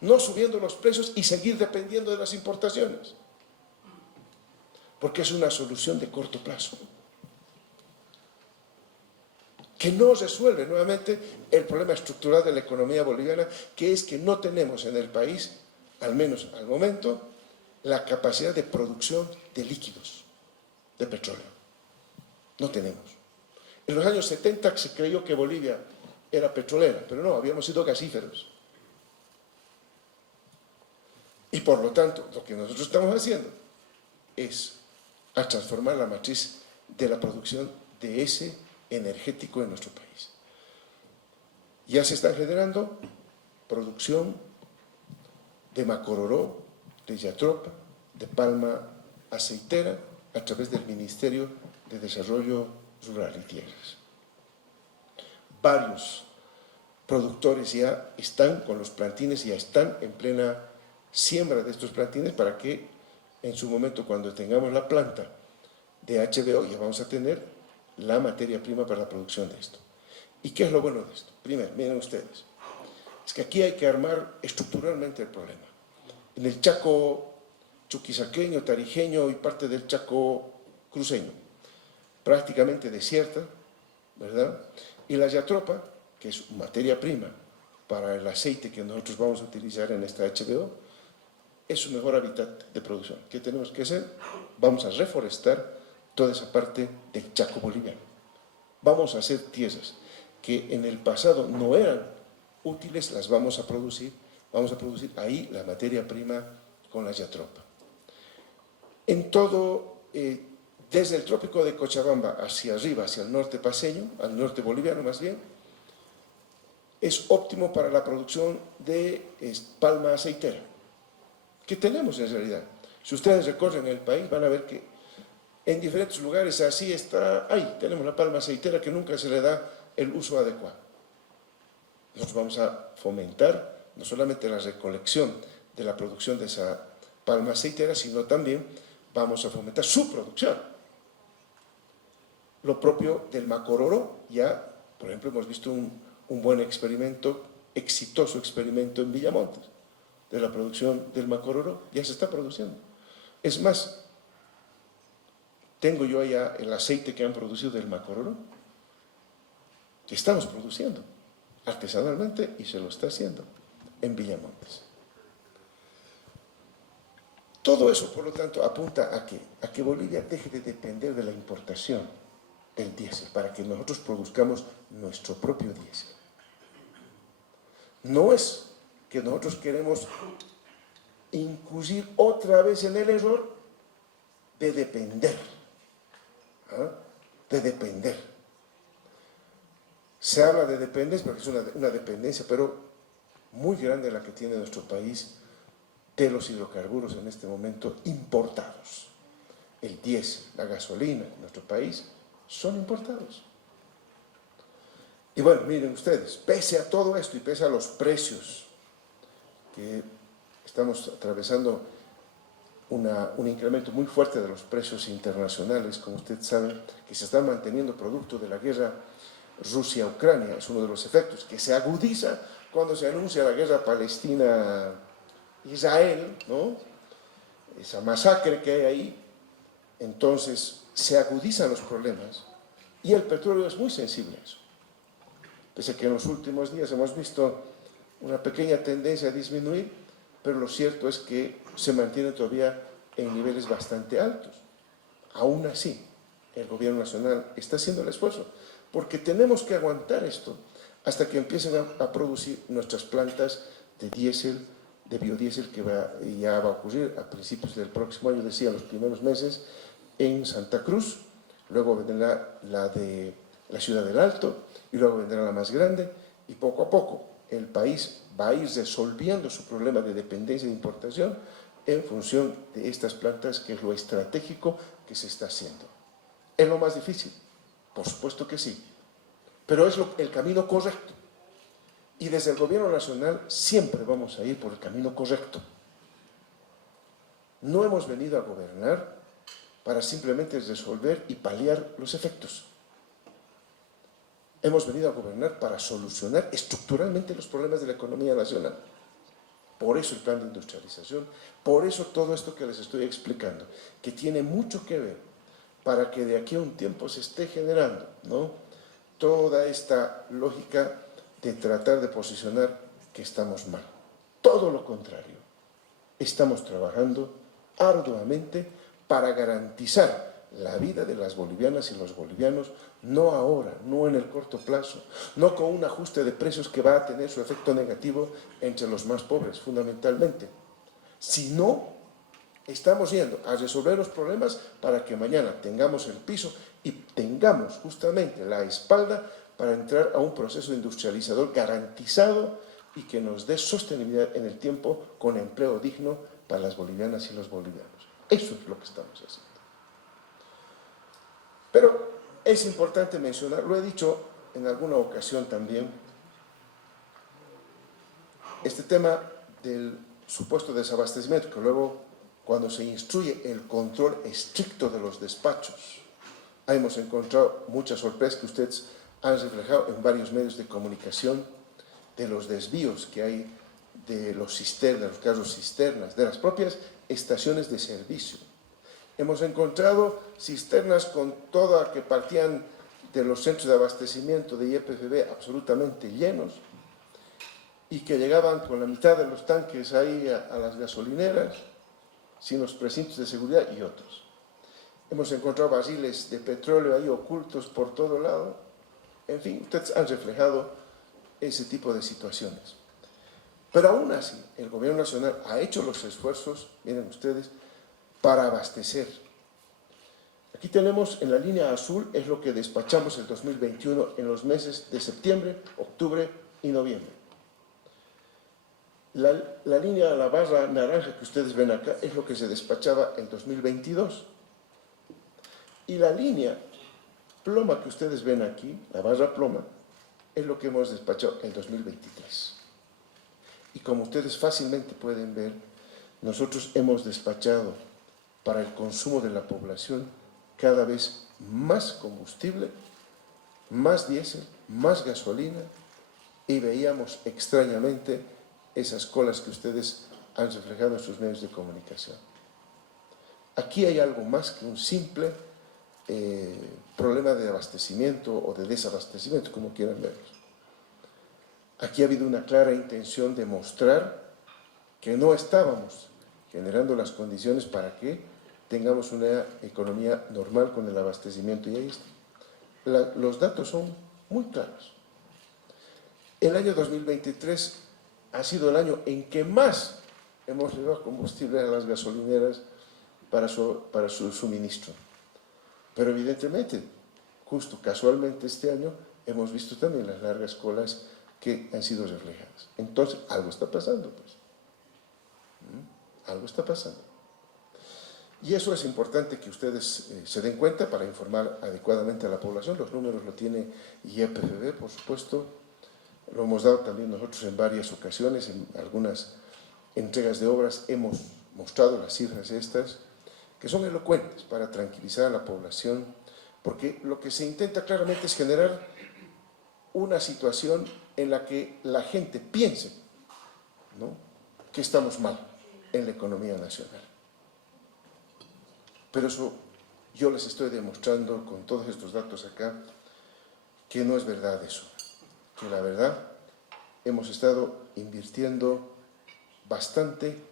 no subiendo los precios y seguir dependiendo de las importaciones, porque es una solución de corto plazo, que no resuelve nuevamente el problema estructural de la economía boliviana, que es que no tenemos en el país al menos al momento, la capacidad de producción de líquidos, de petróleo. No tenemos. En los años 70 se creyó que Bolivia era petrolera, pero no, habíamos sido gasíferos. Y por lo tanto, lo que nosotros estamos haciendo es a transformar la matriz de la producción de ese energético en nuestro país. Ya se está generando producción de macororó, de yatropa, de palma aceitera a través del Ministerio de Desarrollo Rural y Tierras. Varios productores ya están con los plantines, ya están en plena siembra de estos plantines para que en su momento, cuando tengamos la planta de HBO, ya vamos a tener la materia prima para la producción de esto. ¿Y qué es lo bueno de esto? Primero, miren ustedes, es que aquí hay que armar estructuralmente el problema. En el Chaco chuquisaqueño, tarijeño y parte del Chaco cruceño, prácticamente desierta, ¿verdad? Y la yatropa, que es materia prima para el aceite que nosotros vamos a utilizar en esta HBO, es su mejor hábitat de producción. ¿Qué tenemos que hacer? Vamos a reforestar toda esa parte del Chaco boliviano. Vamos a hacer tierras que en el pasado no eran útiles, las vamos a producir ahí la materia prima con la yatropa. En todo, desde el trópico de Cochabamba hacia arriba, hacia el norte paceño, al norte boliviano más bien, es óptimo para la producción de palma aceitera, que tenemos en realidad. Si ustedes recorren el país van a ver que en diferentes lugares así está, ahí tenemos la palma aceitera que nunca se le da el uso adecuado. Nosotros vamos a fomentar no solamente la recolección de la producción de esa palma aceitera, sino también vamos a fomentar su producción. Lo propio del macororó, ya, por ejemplo, hemos visto un buen experimento, exitoso experimento en Villamontes, de la producción del macororó, ya se está produciendo. Es más, tengo yo allá el aceite que han producido del macororó, que estamos produciendo artesanalmente y se lo está haciendo en Villamontes. Todo eso, por lo tanto, apunta a que Bolivia deje de depender de la importación del diésel, para que nosotros produzcamos nuestro propio diésel. No es que nosotros queremos incurrir otra vez en el error de depender, de depender. Se habla de dependencia porque es una dependencia, pero muy grande la que tiene nuestro país de los hidrocarburos en este momento importados. El diésel, la gasolina en nuestro país son importados. Y bueno, miren ustedes, pese a todo esto y pese a los precios que estamos atravesando un incremento muy fuerte de los precios internacionales, como ustedes saben, que se están manteniendo producto de la guerra Rusia-Ucrania, es uno de los efectos que se agudiza cuando se anuncia la guerra Palestina-Israel, ¿no? Esa masacre que hay ahí, entonces se agudizan los problemas y el petróleo es muy sensible a eso. Pese a que en los últimos días hemos visto una pequeña tendencia a disminuir, pero lo cierto es que se mantiene todavía en niveles bastante altos. Aún así, el gobierno nacional está haciendo el esfuerzo, porque tenemos que aguantar esto hasta que empiecen a producir nuestras plantas de diésel, de biodiesel, que ya va a ocurrir a principios del próximo año, decía, los primeros meses, en Santa Cruz, luego vendrá la de la Ciudad del Alto, y luego vendrá la más grande, y poco a poco el país va a ir resolviendo su problema de dependencia de importación en función de estas plantas, que es lo estratégico que se está haciendo. ¿Es lo más difícil? Por supuesto que sí, pero es el camino correcto. Y desde el gobierno nacional siempre vamos a ir por el camino correcto. No hemos venido a gobernar para simplemente resolver y paliar los efectos. Hemos venido a gobernar para solucionar estructuralmente los problemas de la economía nacional. Por eso el plan de industrialización, por eso todo esto que les estoy explicando, que tiene mucho que ver para que de aquí a un tiempo se esté generando, ¿no?, toda esta lógica de tratar de posicionar que estamos mal. Todo lo contrario. estamos trabajando arduamente para garantizar la vida de las bolivianas y los bolivianos, no ahora, no en el corto plazo, no con un ajuste de precios que va a tener su efecto negativo entre los más pobres, fundamentalmente, sino estamos yendo a resolver los problemas para que mañana tengamos el piso y tengamos justamente la espalda para entrar a un proceso industrializador garantizado y que nos dé sostenibilidad en el tiempo con empleo digno para las bolivianas y los bolivianos. Eso es lo que estamos haciendo. Pero es importante mencionar, lo he dicho en alguna ocasión también, este tema del supuesto desabastecimiento, que luego cuando se instruye el control estricto de los despachos, hemos encontrado muchas sorpresas que ustedes han reflejado en varios medios de comunicación, de los desvíos que hay de los cisternas, los casos cisternas, de las propias estaciones de servicio. Hemos encontrado cisternas con toda que partían de los centros de abastecimiento de YPFB absolutamente llenos y que llegaban con la mitad de los tanques ahí a las gasolineras, sin los precintos de seguridad y otros. Hemos encontrado barriles de petróleo ahí ocultos por todo lado. En fin, ustedes han reflejado ese tipo de situaciones. Pero aún así, el Gobierno Nacional ha hecho los esfuerzos, miren ustedes, para abastecer. Aquí tenemos en la línea azul, es lo que despachamos el 2021 en los meses de septiembre, octubre y noviembre. La línea, la barra naranja que ustedes ven acá, es lo que se despachaba en 2022. Y la línea ploma que ustedes ven aquí, la barra ploma, es lo que hemos despachado en 2023. Y como ustedes fácilmente pueden ver, nosotros hemos despachado para el consumo de la población cada vez más combustible, más diésel, más gasolina, y veíamos extrañamente esas colas que ustedes han reflejado en sus medios de comunicación. Aquí hay algo más que un simple problema de abastecimiento o de desabastecimiento, como quieran verlo. Aquí ha habido una clara intención de mostrar que no estábamos generando las condiciones para que tengamos una economía normal con el abastecimiento, y ahí está. Los datos son muy claros. El año 2023 ha sido el año en que más hemos llevado combustible a las gasolineras para su suministro. Pero evidentemente, justo casualmente este año, hemos visto también las largas colas que han sido reflejadas. Entonces, algo está pasando, pues. Algo está pasando. Y eso es importante que ustedes se den cuenta para informar adecuadamente a la población. Los números lo tiene YPFB, por supuesto. Lo hemos dado también nosotros en varias ocasiones, en algunas entregas de obras hemos mostrado las cifras estas, que son elocuentes para tranquilizar a la población, porque lo que se intenta claramente es generar una situación en la que la gente piense, ¿no?, que estamos mal en la economía nacional. Pero eso yo les estoy demostrando con todos estos datos acá que no es verdad eso, que la verdad hemos estado invirtiendo bastante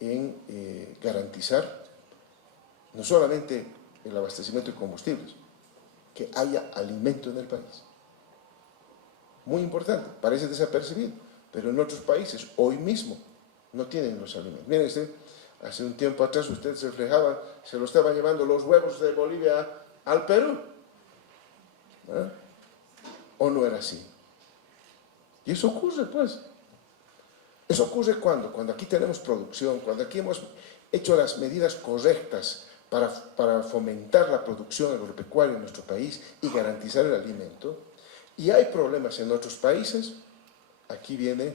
en garantizar no solamente el abastecimiento de combustibles, que haya alimento en el país. Muy importante, parece desapercibido, pero en otros países hoy mismo no tienen los alimentos. Miren usted, hace un tiempo atrás usted se reflejaba, se lo estaban llevando los huevos de Bolivia al Perú. ¿Eh? ¿O no era así? Y eso ocurre, pues. Eso ocurre cuando aquí tenemos producción, cuando aquí hemos hecho las medidas correctas para fomentar la producción agropecuaria en nuestro país y garantizar el alimento, y hay problemas en otros países, aquí viene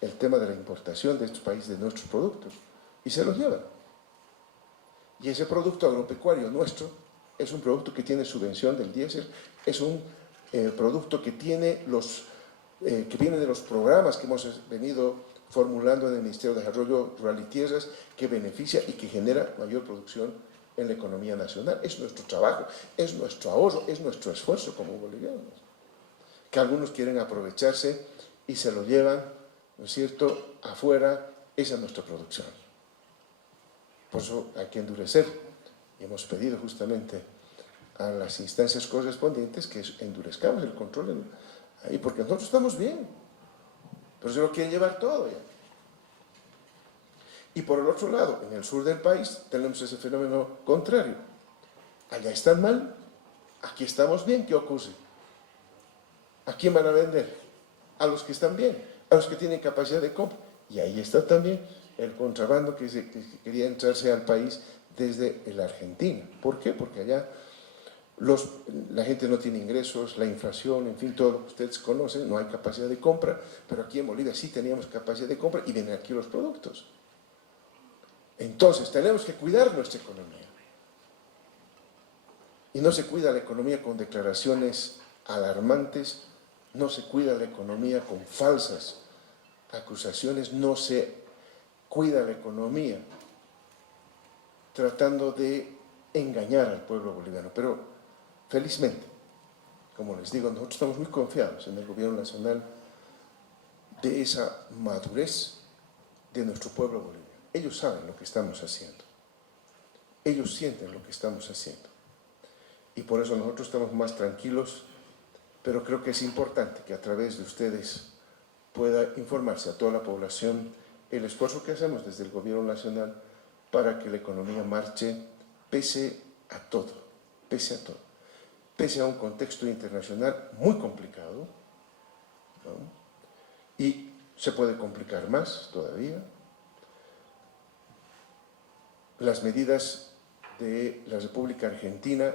el tema de la importación de estos países de nuestros productos, y se los llevan. Y ese producto agropecuario nuestro es un producto que tiene subvención del diésel, es un producto que tiene que viene de los programas que hemos venido formulando en el Ministerio de Desarrollo Rural y Tierras, que beneficia y que genera mayor producción en la economía nacional. Es nuestro trabajo, es nuestro ahorro, es nuestro esfuerzo como bolivianos. Que algunos quieren aprovecharse y se lo llevan, ¿no es cierto?, afuera. Esa es nuestra producción. Por eso hay que endurecer. Y hemos pedido justamente a las instancias correspondientes que endurezcamos el control ahí, porque nosotros estamos bien, pero se lo quieren llevar todo ya. Y por el otro lado, en el sur del país tenemos ese fenómeno contrario. Allá están mal, aquí estamos bien. ¿Qué ocurre? ¿A quién van a vender? A los que están bien, a los que tienen capacidad de compra. Y ahí está también el contrabando que quería entrarse al país desde la Argentina. ¿Por qué? Porque allá la gente no tiene ingresos, la inflación, en fin, todo lo que ustedes conocen, no hay capacidad de compra, pero aquí en Bolivia sí teníamos capacidad de compra y vienen aquí los productos. Entonces, tenemos que cuidar nuestra economía. Y no se cuida la economía con declaraciones alarmantes, no se cuida la economía con falsas acusaciones, no se cuida la economía tratando de engañar al pueblo boliviano. Pero, felizmente, como les digo, nosotros estamos muy confiados en el gobierno nacional de esa madurez de nuestro pueblo boliviano. Ellos saben lo que estamos haciendo. Ellos sienten lo que estamos haciendo. Y por eso nosotros estamos más tranquilos, pero creo que es importante que a través de ustedes pueda informarse a toda la población el esfuerzo que hacemos desde el gobierno nacional para que la economía marche pese a todo, pese a todo. Pese a un contexto internacional muy complicado, ¿no? Y se puede complicar más todavía. Las medidas de la República Argentina,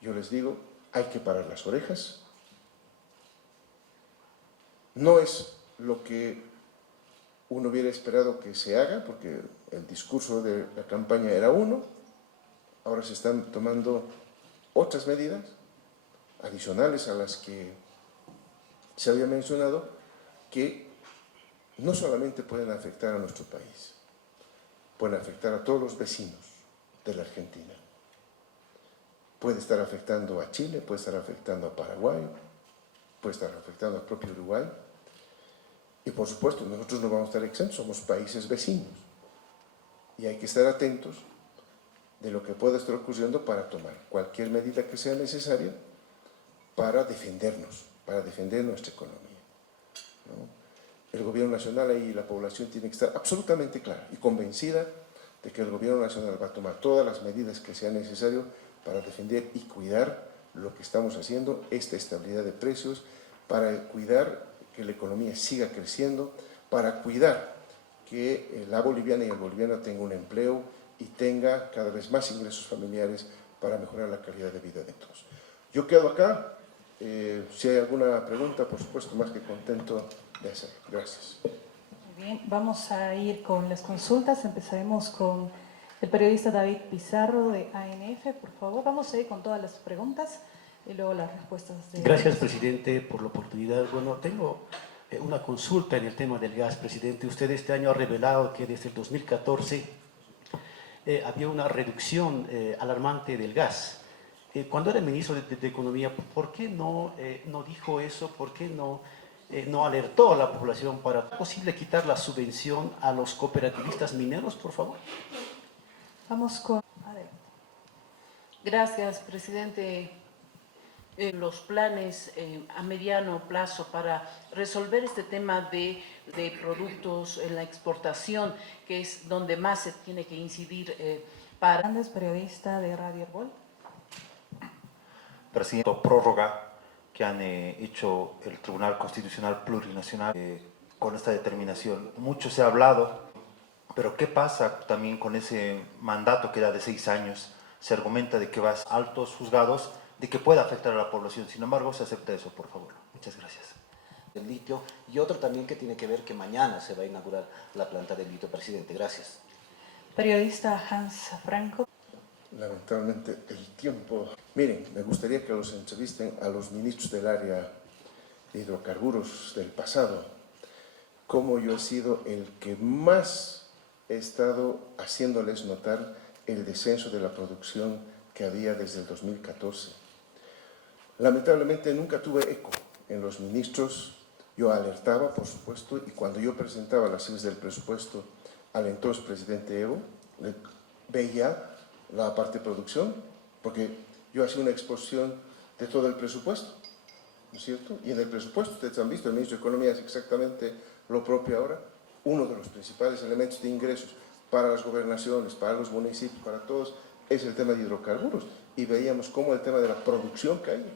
yo les digo, hay que parar las orejas. No es lo que uno hubiera esperado que se haga, porque el discurso de la campaña era uno, ahora se están tomando otras medidas adicionales a las que se había mencionado, que no solamente pueden afectar a nuestro país, pueden afectar a todos los vecinos de la Argentina. Puede estar afectando a Chile, puede estar afectando a Paraguay, puede estar afectando al propio Uruguay. Y por supuesto, nosotros no vamos a estar exentos, somos países vecinos. Y hay que estar atentos de lo que pueda estar ocurriendo para tomar cualquier medida que sea necesaria para defendernos, para defender nuestra economía, ¿no? El gobierno nacional y la población tienen que estar absolutamente clara y convencida de que el gobierno nacional va a tomar todas las medidas que sean necesarias para defender y cuidar lo que estamos haciendo, esta estabilidad de precios, para cuidar que la economía siga creciendo, para cuidar que la boliviana y el boliviano tenga un empleo y tenga cada vez más ingresos familiares para mejorar la calidad de vida de todos. Yo quedo acá. Si hay alguna pregunta, por supuesto, más que contento de hacerlo. Gracias. Muy bien, vamos a ir con las consultas. Empezaremos con el periodista David Pizarro de ANF. Por favor, vamos a ir con todas las preguntas y luego las respuestas. Gracias, presidente, por la oportunidad. Bueno, tengo una consulta en el tema del gas, presidente. Usted este año ha revelado que desde el 2014 había una reducción alarmante del gas. Cuando era ministro de Economía, ¿por qué no dijo eso? ¿Por qué no alertó a la población para ¿es posible quitar la subvención a los cooperativistas mineros, por favor? Vamos con... Adelante. Gracias, presidente. Los planes a mediano plazo para resolver este tema de productos en la exportación, que es donde más se tiene que incidir para... Hernández, periodista de Radio Herbol. Presidente, prórroga que han hecho el Tribunal Constitucional Plurinacional con esta determinación. Mucho se ha hablado, pero ¿qué pasa también con ese mandato que era de 6 años? Se argumenta de que va a altos juzgados, de que pueda afectar a la población. Sin embargo, se acepta eso, por favor. Muchas gracias. El litio y otro también que tiene que ver que mañana se va a inaugurar la planta de litio, presidente. Gracias. Periodista Hans Franco. Lamentablemente el tiempo... Miren, me gustaría que los entrevisten a los ministros del área de hidrocarburos del pasado, como yo he sido el que más he estado haciéndoles notar el descenso de la producción que había desde el 2014. Lamentablemente nunca tuve eco en los ministros. Yo alertaba, por supuesto, y cuando yo presentaba las cifras del presupuesto al entonces presidente Evo, veía la parte de producción, porque yo hacía una exposición de todo el presupuesto, ¿no es cierto? Y en el presupuesto, ustedes han visto, el ministro de Economía hace exactamente lo propio ahora. Uno de los principales elementos de ingresos para las gobernaciones, para los municipios, para todos, es el tema de hidrocarburos. Y veíamos cómo el tema de la producción caía.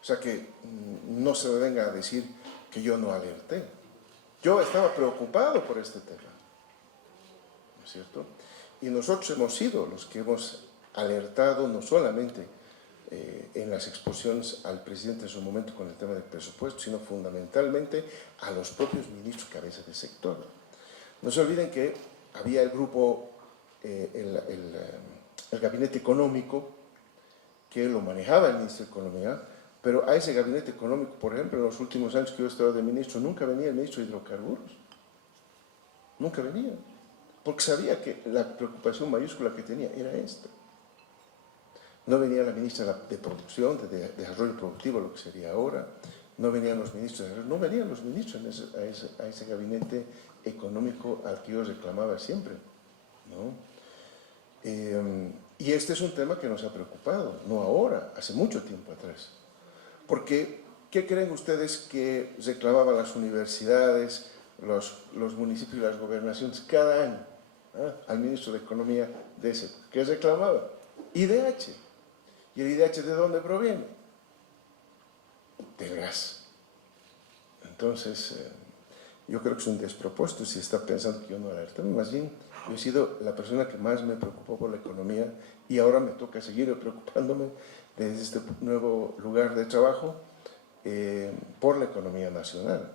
O sea que no se me venga a decir que yo no alerté. Yo estaba preocupado por este tema, ¿no es cierto? Y nosotros hemos sido los que hemos alertado no solamente en las exposiciones al presidente en su momento con el tema del presupuesto, sino fundamentalmente a los propios ministros cabezas de sector. No se olviden que había el grupo, el gabinete económico, que lo manejaba el ministro de Economía, pero a ese gabinete económico, por ejemplo, en los últimos años que yo he estado de ministro, nunca venía el ministro de Hidrocarburos. Nunca venía. Porque sabía que la preocupación mayúscula que tenía era esta. No venía la ministra de Producción, de Desarrollo Productivo, lo que sería ahora. No venían los ministros, no venían los ministros a ese gabinete económico al que yo reclamaba siempre, ¿no? Y este es un tema que nos ha preocupado, no ahora, hace mucho tiempo atrás. Porque, ¿qué creen ustedes que reclamaban las universidades, los municipios y las gobernaciones cada año al ministro de Economía de ese? ¿Qué reclamaba? IDH. ¿Y el IDH de dónde proviene? Del gas. Entonces, yo creo que es un despropósito si está pensando que yo no alerté. Más bien, yo he sido la persona que más me preocupó por la economía y ahora me toca seguir preocupándome desde este nuevo lugar de trabajo por la economía nacional.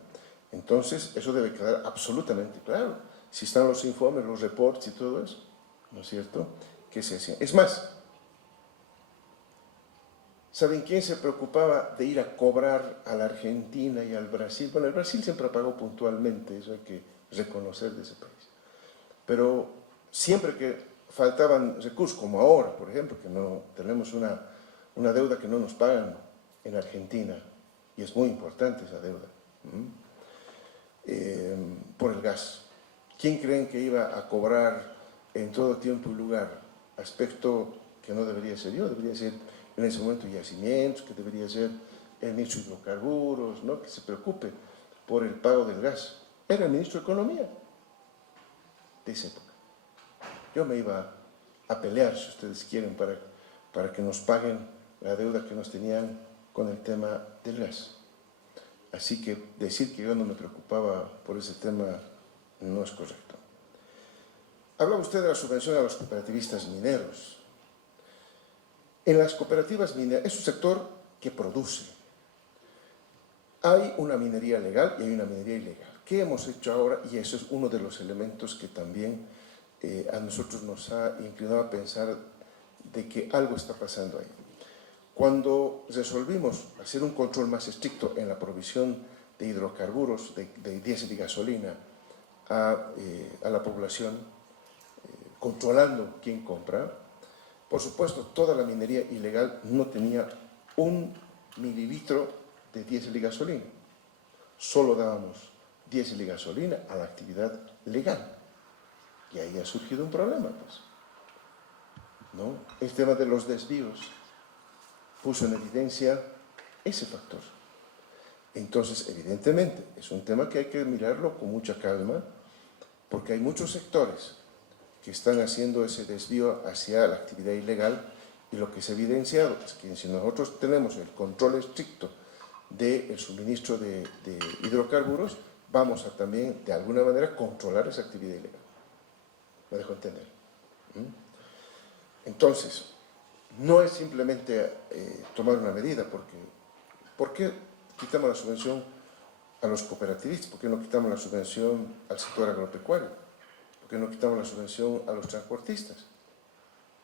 Entonces, eso debe quedar absolutamente claro. Si están los informes, los reports y todo eso, ¿no es cierto?, que se hacían. Es más, ¿saben quién se preocupaba de ir a cobrar a la Argentina y al Brasil? Bueno, el Brasil siempre pagó puntualmente, eso hay que reconocer de ese país. Pero siempre que faltaban recursos, como ahora, por ejemplo, que no tenemos una deuda que no nos pagan en Argentina, y es muy importante esa deuda, por el gas. ¿Quién creen que iba a cobrar en todo tiempo y lugar? Aspecto que no debería ser yo, debería ser en ese momento yacimientos, que debería ser el ministro de Hidrocarburos, ¿no?, que se preocupe por el pago del gas. Era el ministro de Economía de esa época. Yo me iba a pelear, si ustedes quieren, para que nos paguen la deuda que nos tenían con el tema del gas. Así que decir que yo no me preocupaba por ese tema no es correcto. Hablaba usted de la subvención a los cooperativistas mineros. En las cooperativas mineras es un sector que produce. Hay una minería legal y hay una minería ilegal. ¿Qué hemos hecho ahora? Y eso es uno de los elementos que también a nosotros nos ha inclinado a pensar de que algo está pasando ahí. Cuando resolvimos hacer un control más estricto en la provisión de hidrocarburos, de diésel y gasolina a la población, controlando quién compra, por supuesto, toda la minería ilegal no tenía 1 mililitro de diésel y gasolina. Solo dábamos diésel y gasolina a la actividad legal. Y ahí ha surgido un problema, pues, ¿no? El tema de los desvíos puso en evidencia ese factor. Entonces, evidentemente, es un tema que hay que mirarlo con mucha calma, porque hay muchos sectores que están haciendo ese desvío hacia la actividad ilegal, y lo que se ha evidenciado es que si nosotros tenemos el control estricto del suministro de hidrocarburos, vamos a también, de alguna manera, controlar esa actividad ilegal. ¿Me dejo entender? Entonces, no es simplemente tomar una medida, porque ¿por qué quitamos la subvención a los cooperativistas? ¿Por qué no quitamos la subvención al sector agropecuario? ¿Por qué no quitamos la subvención a los transportistas?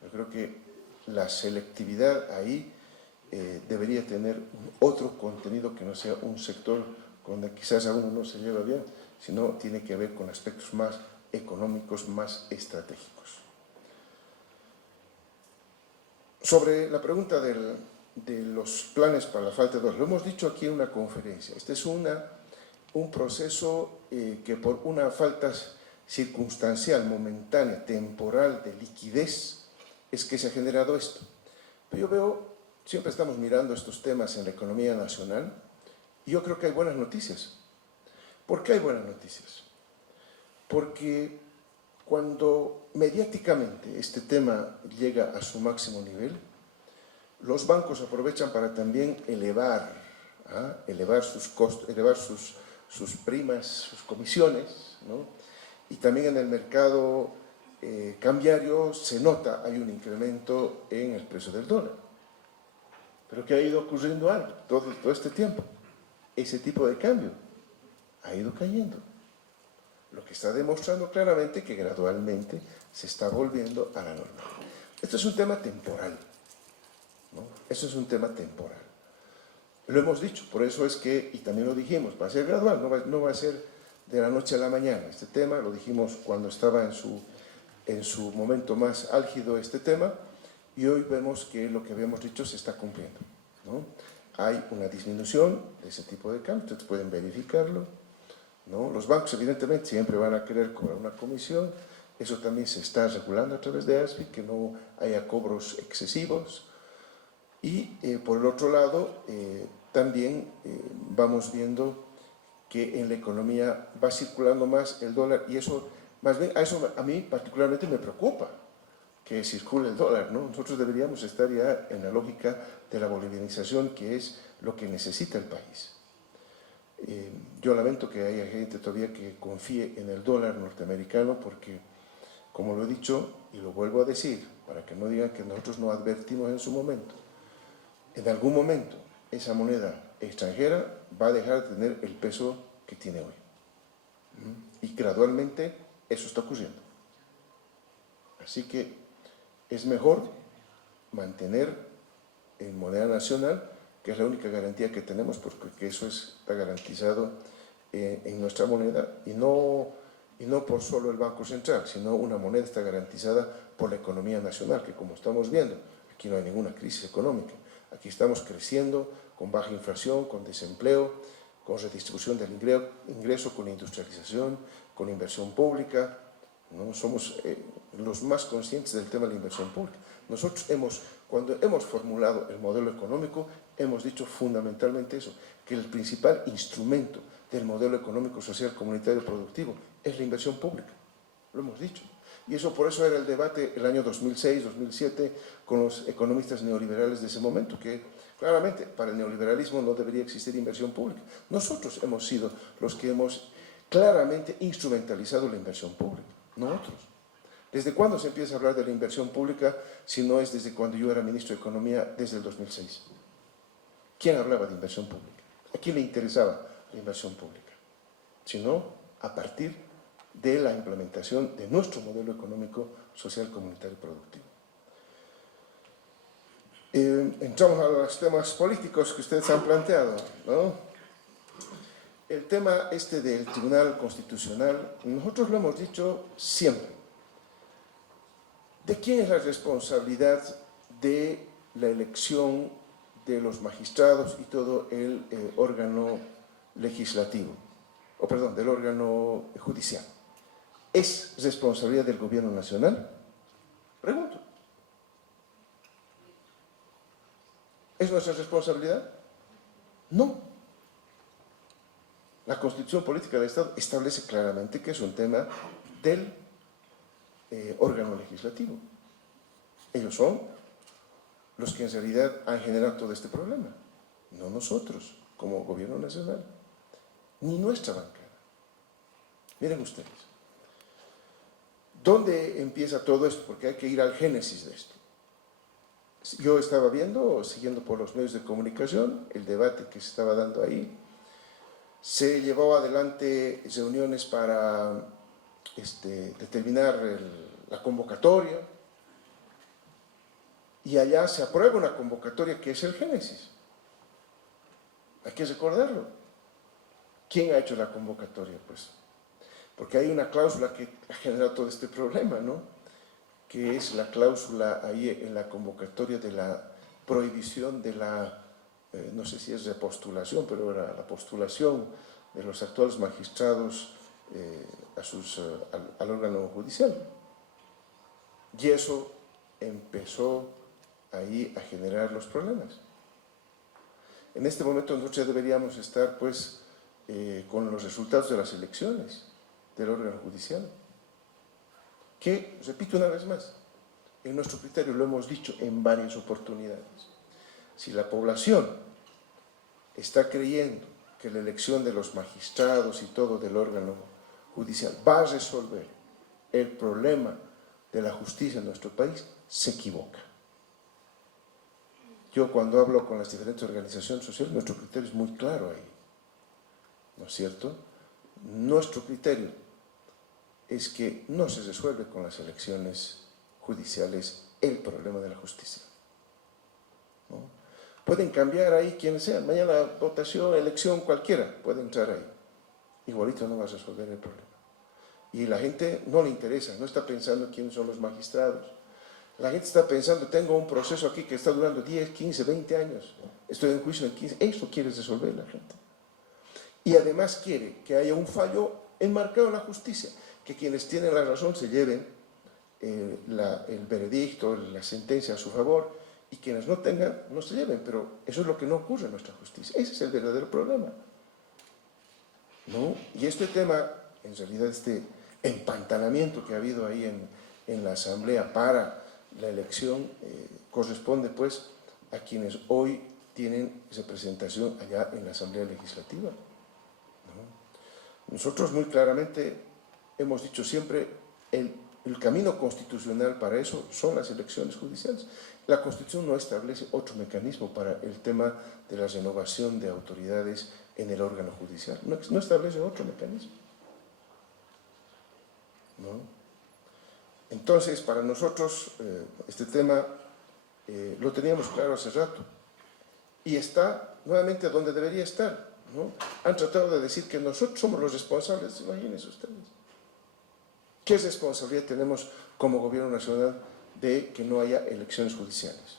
Yo creo que la selectividad ahí debería tener otro contenido que no sea un sector donde quizás a uno no se lleva bien, sino tiene que ver con aspectos más económicos, más estratégicos. Sobre la pregunta de los planes para la falta de dólares, lo hemos dicho aquí en una conferencia, este es un proceso que por una falta circunstancial, momentánea, temporal, de liquidez, es que se ha generado esto. Pero yo veo, siempre estamos mirando estos temas en la economía nacional, y yo creo que hay buenas noticias. ¿Por qué hay buenas noticias? Porque cuando mediáticamente este tema llega a su máximo nivel, los bancos aprovechan para también elevar sus costos, elevar sus primas, sus comisiones, ¿no? Y también en el mercado cambiario se nota, hay un incremento en el precio del dólar. Pero ¿qué ha ido ocurriendo algo todo este tiempo? Ese tipo de cambio ha ido cayendo. Lo que está demostrando claramente que gradualmente se está volviendo a la norma. Esto es un tema temporal, ¿no? Eso es un tema temporal. Lo hemos dicho, por eso es que, y también lo dijimos, va a ser gradual, no va a ser de la noche a la mañana. Este tema lo dijimos cuando estaba en su momento más álgido este tema, y hoy vemos que lo que habíamos dicho se está cumpliendo, ¿no? Hay una disminución de ese tipo de cambio, ustedes pueden verificarlo, ¿no? Los bancos evidentemente siempre van a querer cobrar una comisión, eso también se está regulando a través de ASFI, que no haya cobros excesivos, y por el otro lado también vamos viendo que en la economía va circulando más el dólar, y eso, más bien, eso a mí particularmente me preocupa, que circule el dólar, ¿no? Nosotros deberíamos estar ya en la lógica de la bolivianización, que es lo que necesita el país. Yo lamento que haya gente todavía que confíe en el dólar norteamericano, porque, como lo he dicho y lo vuelvo a decir, para que no digan que nosotros no advertimos en su momento, en algún momento esa moneda extranjera va a dejar de tener el peso que tiene hoy. Y gradualmente eso está ocurriendo. Así que es mejor mantener en moneda nacional, que es la única garantía que tenemos, porque eso está garantizado en nuestra moneda, y no por solo el Banco Central, sino una moneda está garantizada por la economía nacional, que como estamos viendo, aquí no hay ninguna crisis económica, aquí estamos creciendo con baja inflación, con desempleo, con redistribución del ingreso, con industrialización, con inversión pública, ¿no? Somos los más conscientes del tema de la inversión pública. Nosotros cuando hemos formulado el modelo económico, hemos dicho fundamentalmente eso, que el principal instrumento del modelo económico, social, comunitario y productivo es la inversión pública. Lo hemos dicho. Y eso, por eso era el debate el año 2006, 2007, con los economistas neoliberales de ese momento, que claramente para el neoliberalismo no debería existir inversión pública. Nosotros hemos sido los que hemos claramente instrumentalizado la inversión pública, no otros. ¿Desde cuándo se empieza a hablar de la inversión pública si no es desde cuando yo era ministro de Economía, desde el 2006? ¿Quién hablaba de inversión pública? ¿A quién le interesaba la inversión pública? Sino a partir de la implementación de nuestro modelo económico, social, comunitario y productivo. Entramos a los temas políticos que ustedes han planteado, ¿no? El tema este del Tribunal Constitucional, nosotros lo hemos dicho siempre. ¿De quién es la responsabilidad de la elección de los magistrados y todo el órgano legislativo? O perdón, del órgano judicial. ¿Es responsabilidad del gobierno nacional? Pregunto. ¿Es nuestra responsabilidad? No. La Constitución Política del Estado establece claramente que es un tema del órgano legislativo. Ellos son los que en realidad han generado todo este problema, no nosotros como gobierno nacional, ni nuestra bancada. Miren ustedes, ¿dónde empieza todo esto? Porque hay que ir al génesis de esto. Yo estaba viendo, siguiendo por los medios de comunicación, el debate que se estaba dando ahí. Se llevó adelante reuniones para determinar la convocatoria, y allá se aprueba una convocatoria que es el génesis. Hay que recordarlo. ¿Quién ha hecho la convocatoria? Pues, porque hay una cláusula que ha generado todo este problema, ¿no? Que es la cláusula ahí en la convocatoria de la prohibición de la, no sé si es repostulación, pero era la postulación de los actuales magistrados al órgano judicial. Y eso empezó ahí a generar los problemas. En este momento nosotros ya deberíamos estar pues con los resultados de las elecciones del órgano judicial, que, repito una vez más, en nuestro criterio lo hemos dicho en varias oportunidades, si la población está creyendo que la elección de los magistrados y todo del órgano judicial va a resolver el problema de la justicia en nuestro país, se equivoca. Yo cuando hablo con las diferentes organizaciones sociales, nuestro criterio es muy claro ahí, ¿no es cierto? Nuestro criterio es que no se resuelve con las elecciones judiciales el problema de la justicia, ¿no? Pueden cambiar ahí quienes sean, mañana votación, elección, cualquiera puede entrar ahí, igualito no va a resolver el problema. Y la gente no le interesa, no está pensando quiénes son los magistrados. La gente está pensando, tengo un proceso aquí que está durando 10, 15, 20 años, estoy en juicio en 15, eso quiere resolver la gente. Y además quiere que haya un fallo enmarcado en la justicia, que quienes tienen la razón se lleven el veredicto, la sentencia a su favor, y quienes no tengan, no se lleven, pero eso es lo que no ocurre en nuestra justicia, ese es el verdadero problema, ¿no? Y este tema, en realidad este empantanamiento que ha habido ahí en la Asamblea para la elección, corresponde pues a quienes hoy tienen representación allá en la Asamblea Legislativa, ¿no? Nosotros muy claramente hemos dicho siempre, el camino constitucional para eso son las elecciones judiciales. La Constitución no establece otro mecanismo para el tema de la renovación de autoridades en el órgano judicial, no establece otro mecanismo, ¿no? Entonces, para nosotros, este tema lo teníamos claro hace rato y está nuevamente donde debería estar, ¿no? Han tratado de decir que nosotros somos los responsables, imagínense ustedes. ¿Qué responsabilidad tenemos como gobierno nacional de que no haya elecciones judiciales?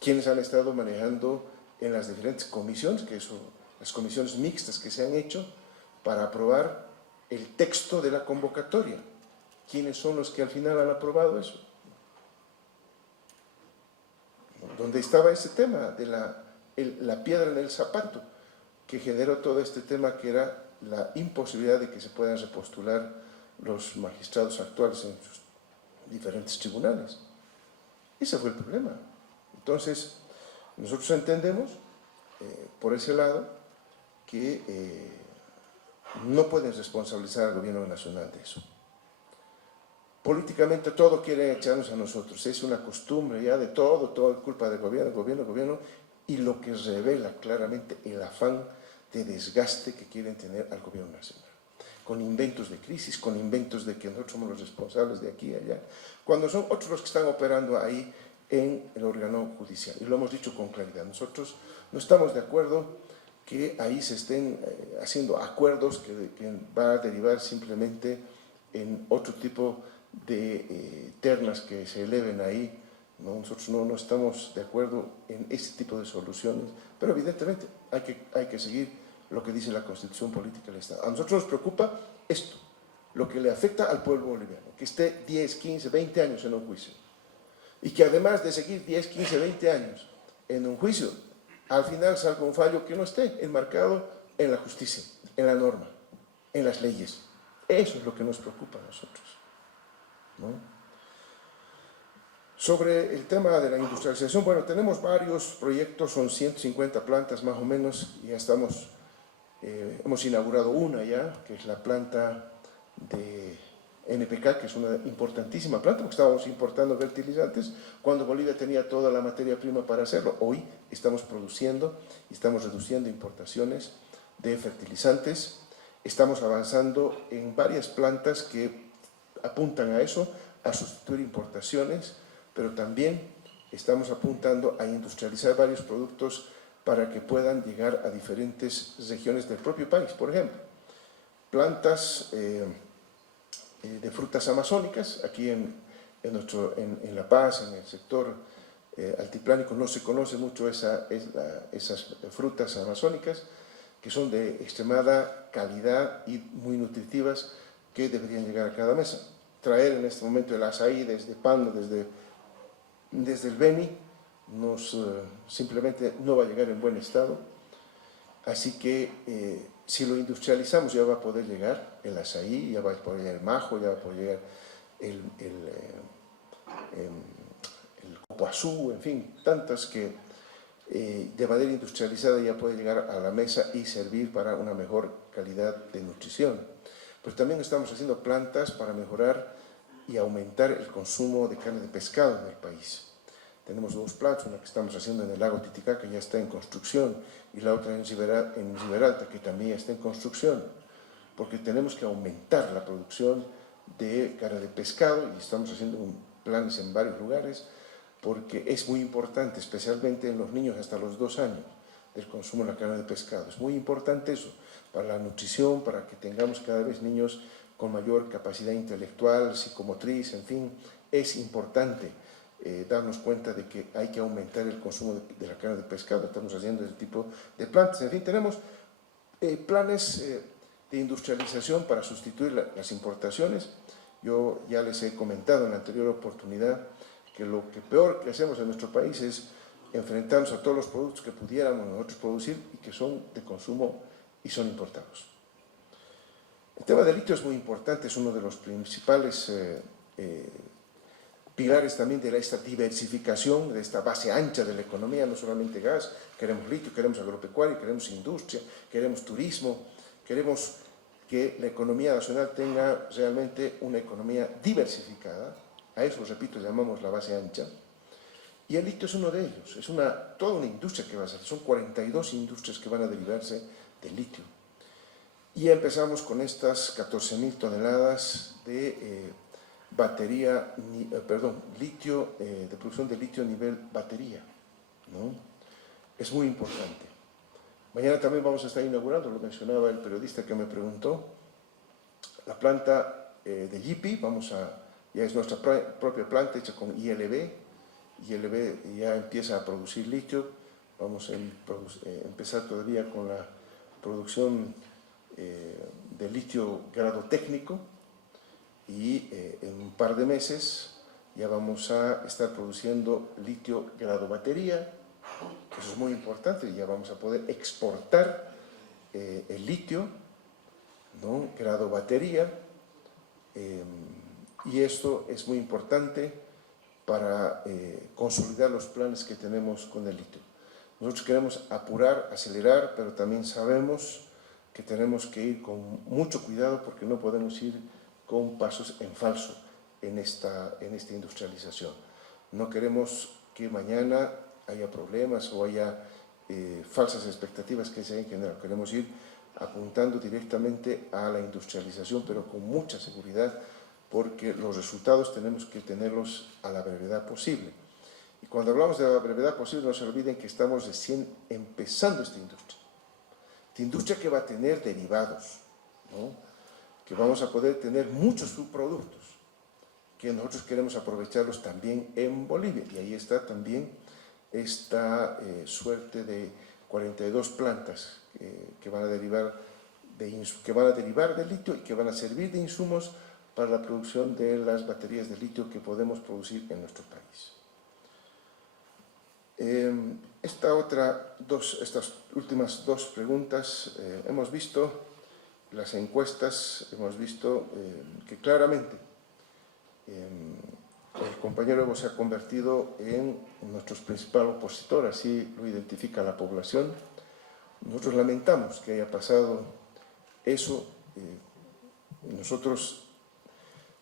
¿Quiénes han estado manejando en las diferentes comisiones, que son las comisiones mixtas que se han hecho para aprobar el texto de la convocatoria? ¿Quiénes son los que al final han aprobado eso? ¿Dónde estaba ese tema de la piedra en el zapato que generó todo este tema, que era la imposibilidad de que se puedan repostular los magistrados actuales en sus diferentes tribunales? Ese fue el problema. Entonces, nosotros entendemos, por ese lado, que no pueden responsabilizar al gobierno nacional de eso. Políticamente todo quiere echarnos a nosotros, es una costumbre ya de todo es culpa del gobierno, y lo que revela claramente el afán de desgaste que quieren tener al gobierno nacional, con inventos de crisis, con inventos de que nosotros somos los responsables de aquí y allá, cuando son otros los que están operando ahí en el órgano judicial. Y lo hemos dicho con claridad, nosotros no estamos de acuerdo que ahí se estén haciendo acuerdos que va a derivar simplemente en otro tipo de ternas que se eleven ahí, ¿no? Nosotros no estamos de acuerdo en ese tipo de soluciones, pero evidentemente hay que seguir lo que dice la Constitución Política del Estado. A nosotros nos preocupa esto, lo que le afecta al pueblo boliviano, que esté 10, 15, 20 años en un juicio, y que además de seguir 10, 15, 20 años en un juicio, al final salga un fallo que no esté enmarcado en la justicia, en la norma, en las leyes. Eso es lo que nos preocupa a nosotros, ¿no? Sobre el tema de la industrialización, bueno, tenemos varios proyectos, son 150 plantas más o menos, y ya estamos, hemos inaugurado una ya, que es la planta de NPK, que es una importantísima planta, porque estábamos importando fertilizantes cuando Bolivia tenía toda la materia prima para hacerlo. Hoy estamos produciendo y estamos reduciendo importaciones de fertilizantes. Estamos avanzando en varias plantas que apuntan a eso, a sustituir importaciones, pero también estamos apuntando a industrializar varios productos para que puedan llegar a diferentes regiones del propio país. Por ejemplo, plantas de frutas amazónicas. Aquí en La Paz, en el sector altiplánico, no se conoce mucho esas frutas amazónicas, que son de extremada calidad y muy nutritivas, que deberían llegar a cada mesa. Traer en este momento el azaí desde Pando, desde el Beni, simplemente no va a llegar en buen estado. Así que si lo industrializamos ya va a poder llegar el azaí, ya va a poder llegar el majo, ya va a poder llegar el copoazú, en fin, tantas que de manera industrializada ya puede llegar a la mesa y servir para una mejor calidad de nutrición. Pero también estamos haciendo plantas para mejorar y aumentar el consumo de carne de pescado en el país. Tenemos dos plantas, una que estamos haciendo en el lago Titicaca, que ya está en construcción, y la otra en Gibraltar, que también está en construcción, porque tenemos que aumentar la producción de carne de pescado, y estamos haciendo planes en varios lugares, porque es muy importante, especialmente en los niños hasta los 2 años, del consumo de la carne de pescado. Es muy importante eso, para la nutrición, para que tengamos cada vez niños con mayor capacidad intelectual, psicomotriz, en fin, es importante darnos cuenta de que hay que aumentar el consumo de la carne de pescado. Estamos haciendo ese tipo de plantas. En fin, tenemos planes de industrialización para sustituir las importaciones. Yo ya les he comentado en la anterior oportunidad que lo que peor que hacemos en nuestro país es enfrentarnos a todos los productos que pudiéramos nosotros producir y que son de consumo y son importados. El tema del litio es muy importante, es uno de los principales pilares también de esta diversificación, de esta base ancha de la economía, no solamente gas, queremos litio, queremos agropecuaria, queremos industria, queremos turismo, queremos que la economía nacional tenga realmente una economía diversificada. A eso, repito, llamamos la base ancha. Y el litio es uno de ellos, es toda una industria que va a ser, son 42 industrias que van a derivarse del litio. Y ya empezamos con estas 14.000 toneladas de litio, de producción de litio a nivel batería, ¿no? Es muy importante. Mañana también vamos a estar inaugurando, lo mencionaba el periodista que me preguntó, la planta de Yipi, ya es nuestra propia planta hecha con ILB. ILB ya empieza a producir litio, vamos a empezar todavía con la producción de litio grado técnico y en un par de meses ya vamos a estar produciendo litio grado batería. Eso es muy importante, ya vamos a poder exportar el litio, ¿no? Grado batería, y esto es muy importante para consolidar los planes que tenemos con el litio. Nosotros queremos apurar, acelerar, pero también sabemos que tenemos que ir con mucho cuidado porque no podemos ir con pasos en falso en esta industrialización. No queremos que mañana haya problemas o haya falsas expectativas que se hayan generado. Queremos ir apuntando directamente a la industrialización, pero con mucha seguridad, porque los resultados tenemos que tenerlos a la brevedad posible. Y cuando hablamos de la brevedad posible, no se olviden que estamos recién empezando esta industria que va a tener derivados, ¿no? Que vamos a poder tener muchos subproductos, que nosotros queremos aprovecharlos también en Bolivia. Y ahí está también esta suerte de 42 plantas que van a derivar del litio y que van a servir de insumos para la producción de las baterías de litio que podemos producir en nuestro país. Estas últimas 2 preguntas, hemos visto las encuestas, hemos visto que claramente el compañero Evo se ha convertido en nuestro principal opositor, así lo identifica la población. Nosotros lamentamos que haya pasado eso. Nosotros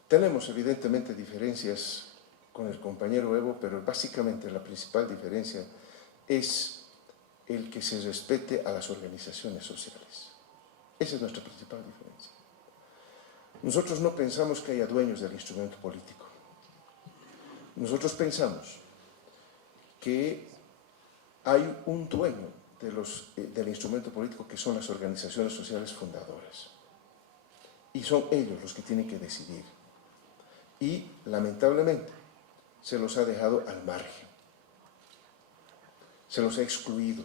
tenemos evidentemente diferencias con el compañero Evo, pero básicamente la principal diferencia es el que se respete a las organizaciones sociales. Esa es nuestra principal diferencia. Nosotros no pensamos que haya dueños del instrumento político. Nosotros pensamos que hay un dueño del instrumento político que son las organizaciones sociales fundadoras. Y son ellos los que tienen que decidir. Y, lamentablemente, se los ha dejado al margen. Se los ha excluido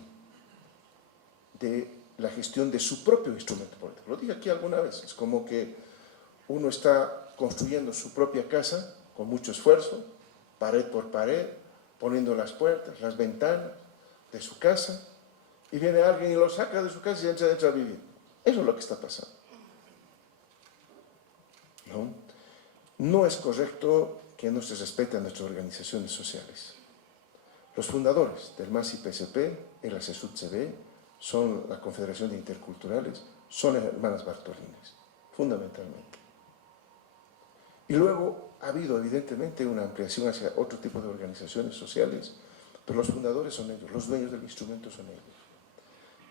de la gestión de su propio instrumento político. Lo dije aquí alguna vez, es como que uno está construyendo su propia casa con mucho esfuerzo, pared por pared, poniendo las puertas, las ventanas de su casa, y viene alguien y lo saca de su casa y entra a vivir. Eso es lo que está pasando. No es correcto que no se respeten nuestras organizaciones sociales. Los fundadores del MAS y PSP, el ASESUD-CB, son la Confederación de Interculturales, son las hermanas Bartolines, fundamentalmente. Y luego ha habido evidentemente una ampliación hacia otro tipo de organizaciones sociales, pero los fundadores son ellos, los dueños del instrumento son ellos.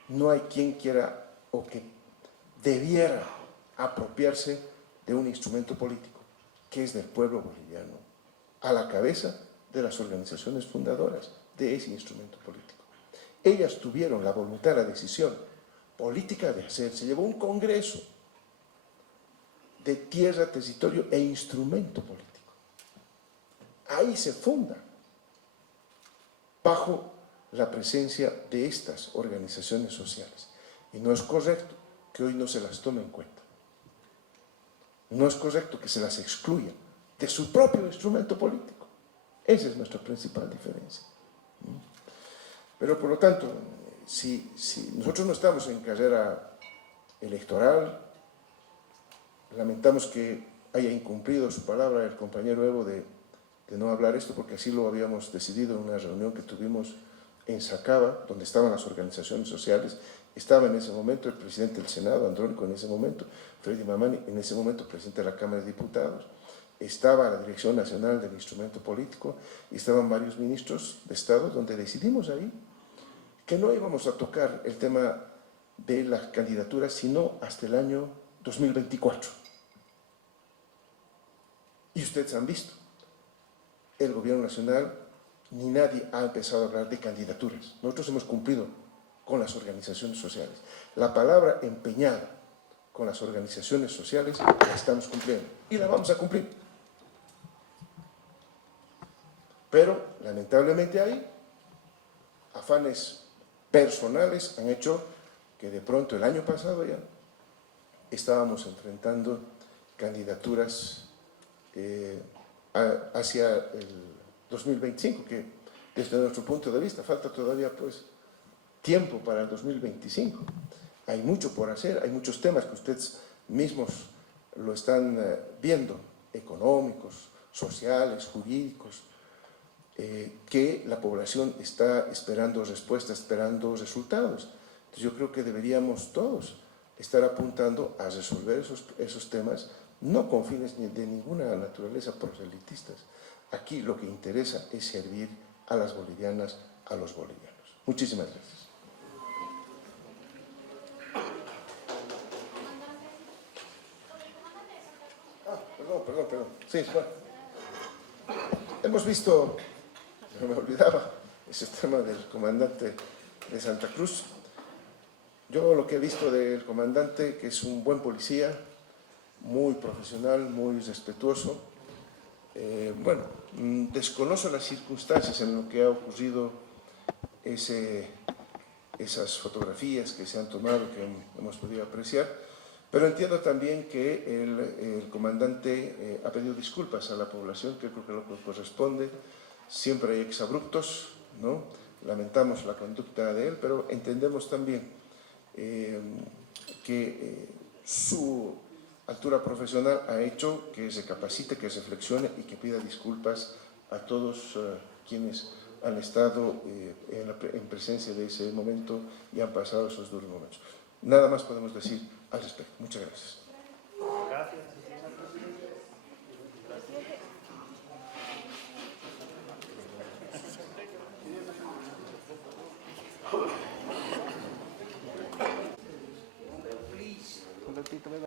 No hay quien quiera o que debiera apropiarse de un instrumento político, que es del pueblo boliviano, a la cabeza de las organizaciones fundadoras de ese instrumento político. Ellas tuvieron la voluntad, la decisión política de hacer, se llevó un congreso de tierra, territorio e instrumento político. Ahí se funda, bajo la presencia de estas organizaciones sociales. Y no es correcto que hoy no se las tome en cuenta. No es correcto que se las excluya de su propio instrumento político. Esa es nuestra principal diferencia. Pero por lo tanto, si nosotros no estamos en carrera electoral, lamentamos que haya incumplido su palabra el compañero Evo de no hablar esto, porque así lo habíamos decidido en una reunión que tuvimos en Sacaba, donde estaban las organizaciones sociales. Estaba en ese momento el presidente del Senado, Andrónico, en ese momento, Freddy Mamani, en ese momento presidente de la Cámara de Diputados, estaba la Dirección Nacional del Instrumento Político, y estaban varios ministros de Estado, donde decidimos ahí que no íbamos a tocar el tema de las candidaturas, sino hasta el año 2024. Y ustedes han visto, el Gobierno Nacional ni nadie ha empezado a hablar de candidaturas. Nosotros hemos cumplido con las organizaciones sociales. La palabra empeñada con las organizaciones sociales la estamos cumpliendo y la vamos a cumplir. Pero, lamentablemente, hay afanes personales han hecho que de pronto el año pasado ya estábamos enfrentando candidaturas hacia el 2025, que desde nuestro punto de vista falta todavía pues tiempo para el 2025. Hay mucho por hacer, hay muchos temas que ustedes mismos lo están viendo, económicos, sociales, jurídicos, que la población está esperando respuestas, esperando resultados. Entonces yo creo que deberíamos todos estar apuntando a resolver esos temas, no con fines de ninguna naturaleza proselitistas. Aquí lo que interesa es servir a las bolivianas, a los bolivianos. Muchísimas gracias. Perdón. Sí, bueno. Hemos visto, no me olvidaba, ese tema del comandante de Santa Cruz. Yo lo que he visto del comandante, que es un buen policía, muy profesional, muy respetuoso. Bueno, desconozco las circunstancias en lo que ha ocurrido esas fotografías que se han tomado, que hemos podido apreciar, pero entiendo también que el comandante ha pedido disculpas a la población, que creo que lo que corresponde. Siempre hay exabruptos, ¿no? Lamentamos la conducta de él, pero entendemos también que su altura profesional ha hecho que se capacite, que reflexione y que pida disculpas a todos quienes han estado en presencia de ese momento y han pasado esos duros momentos. Nada más podemos decir al respecto. Muchas gracias. Gracias.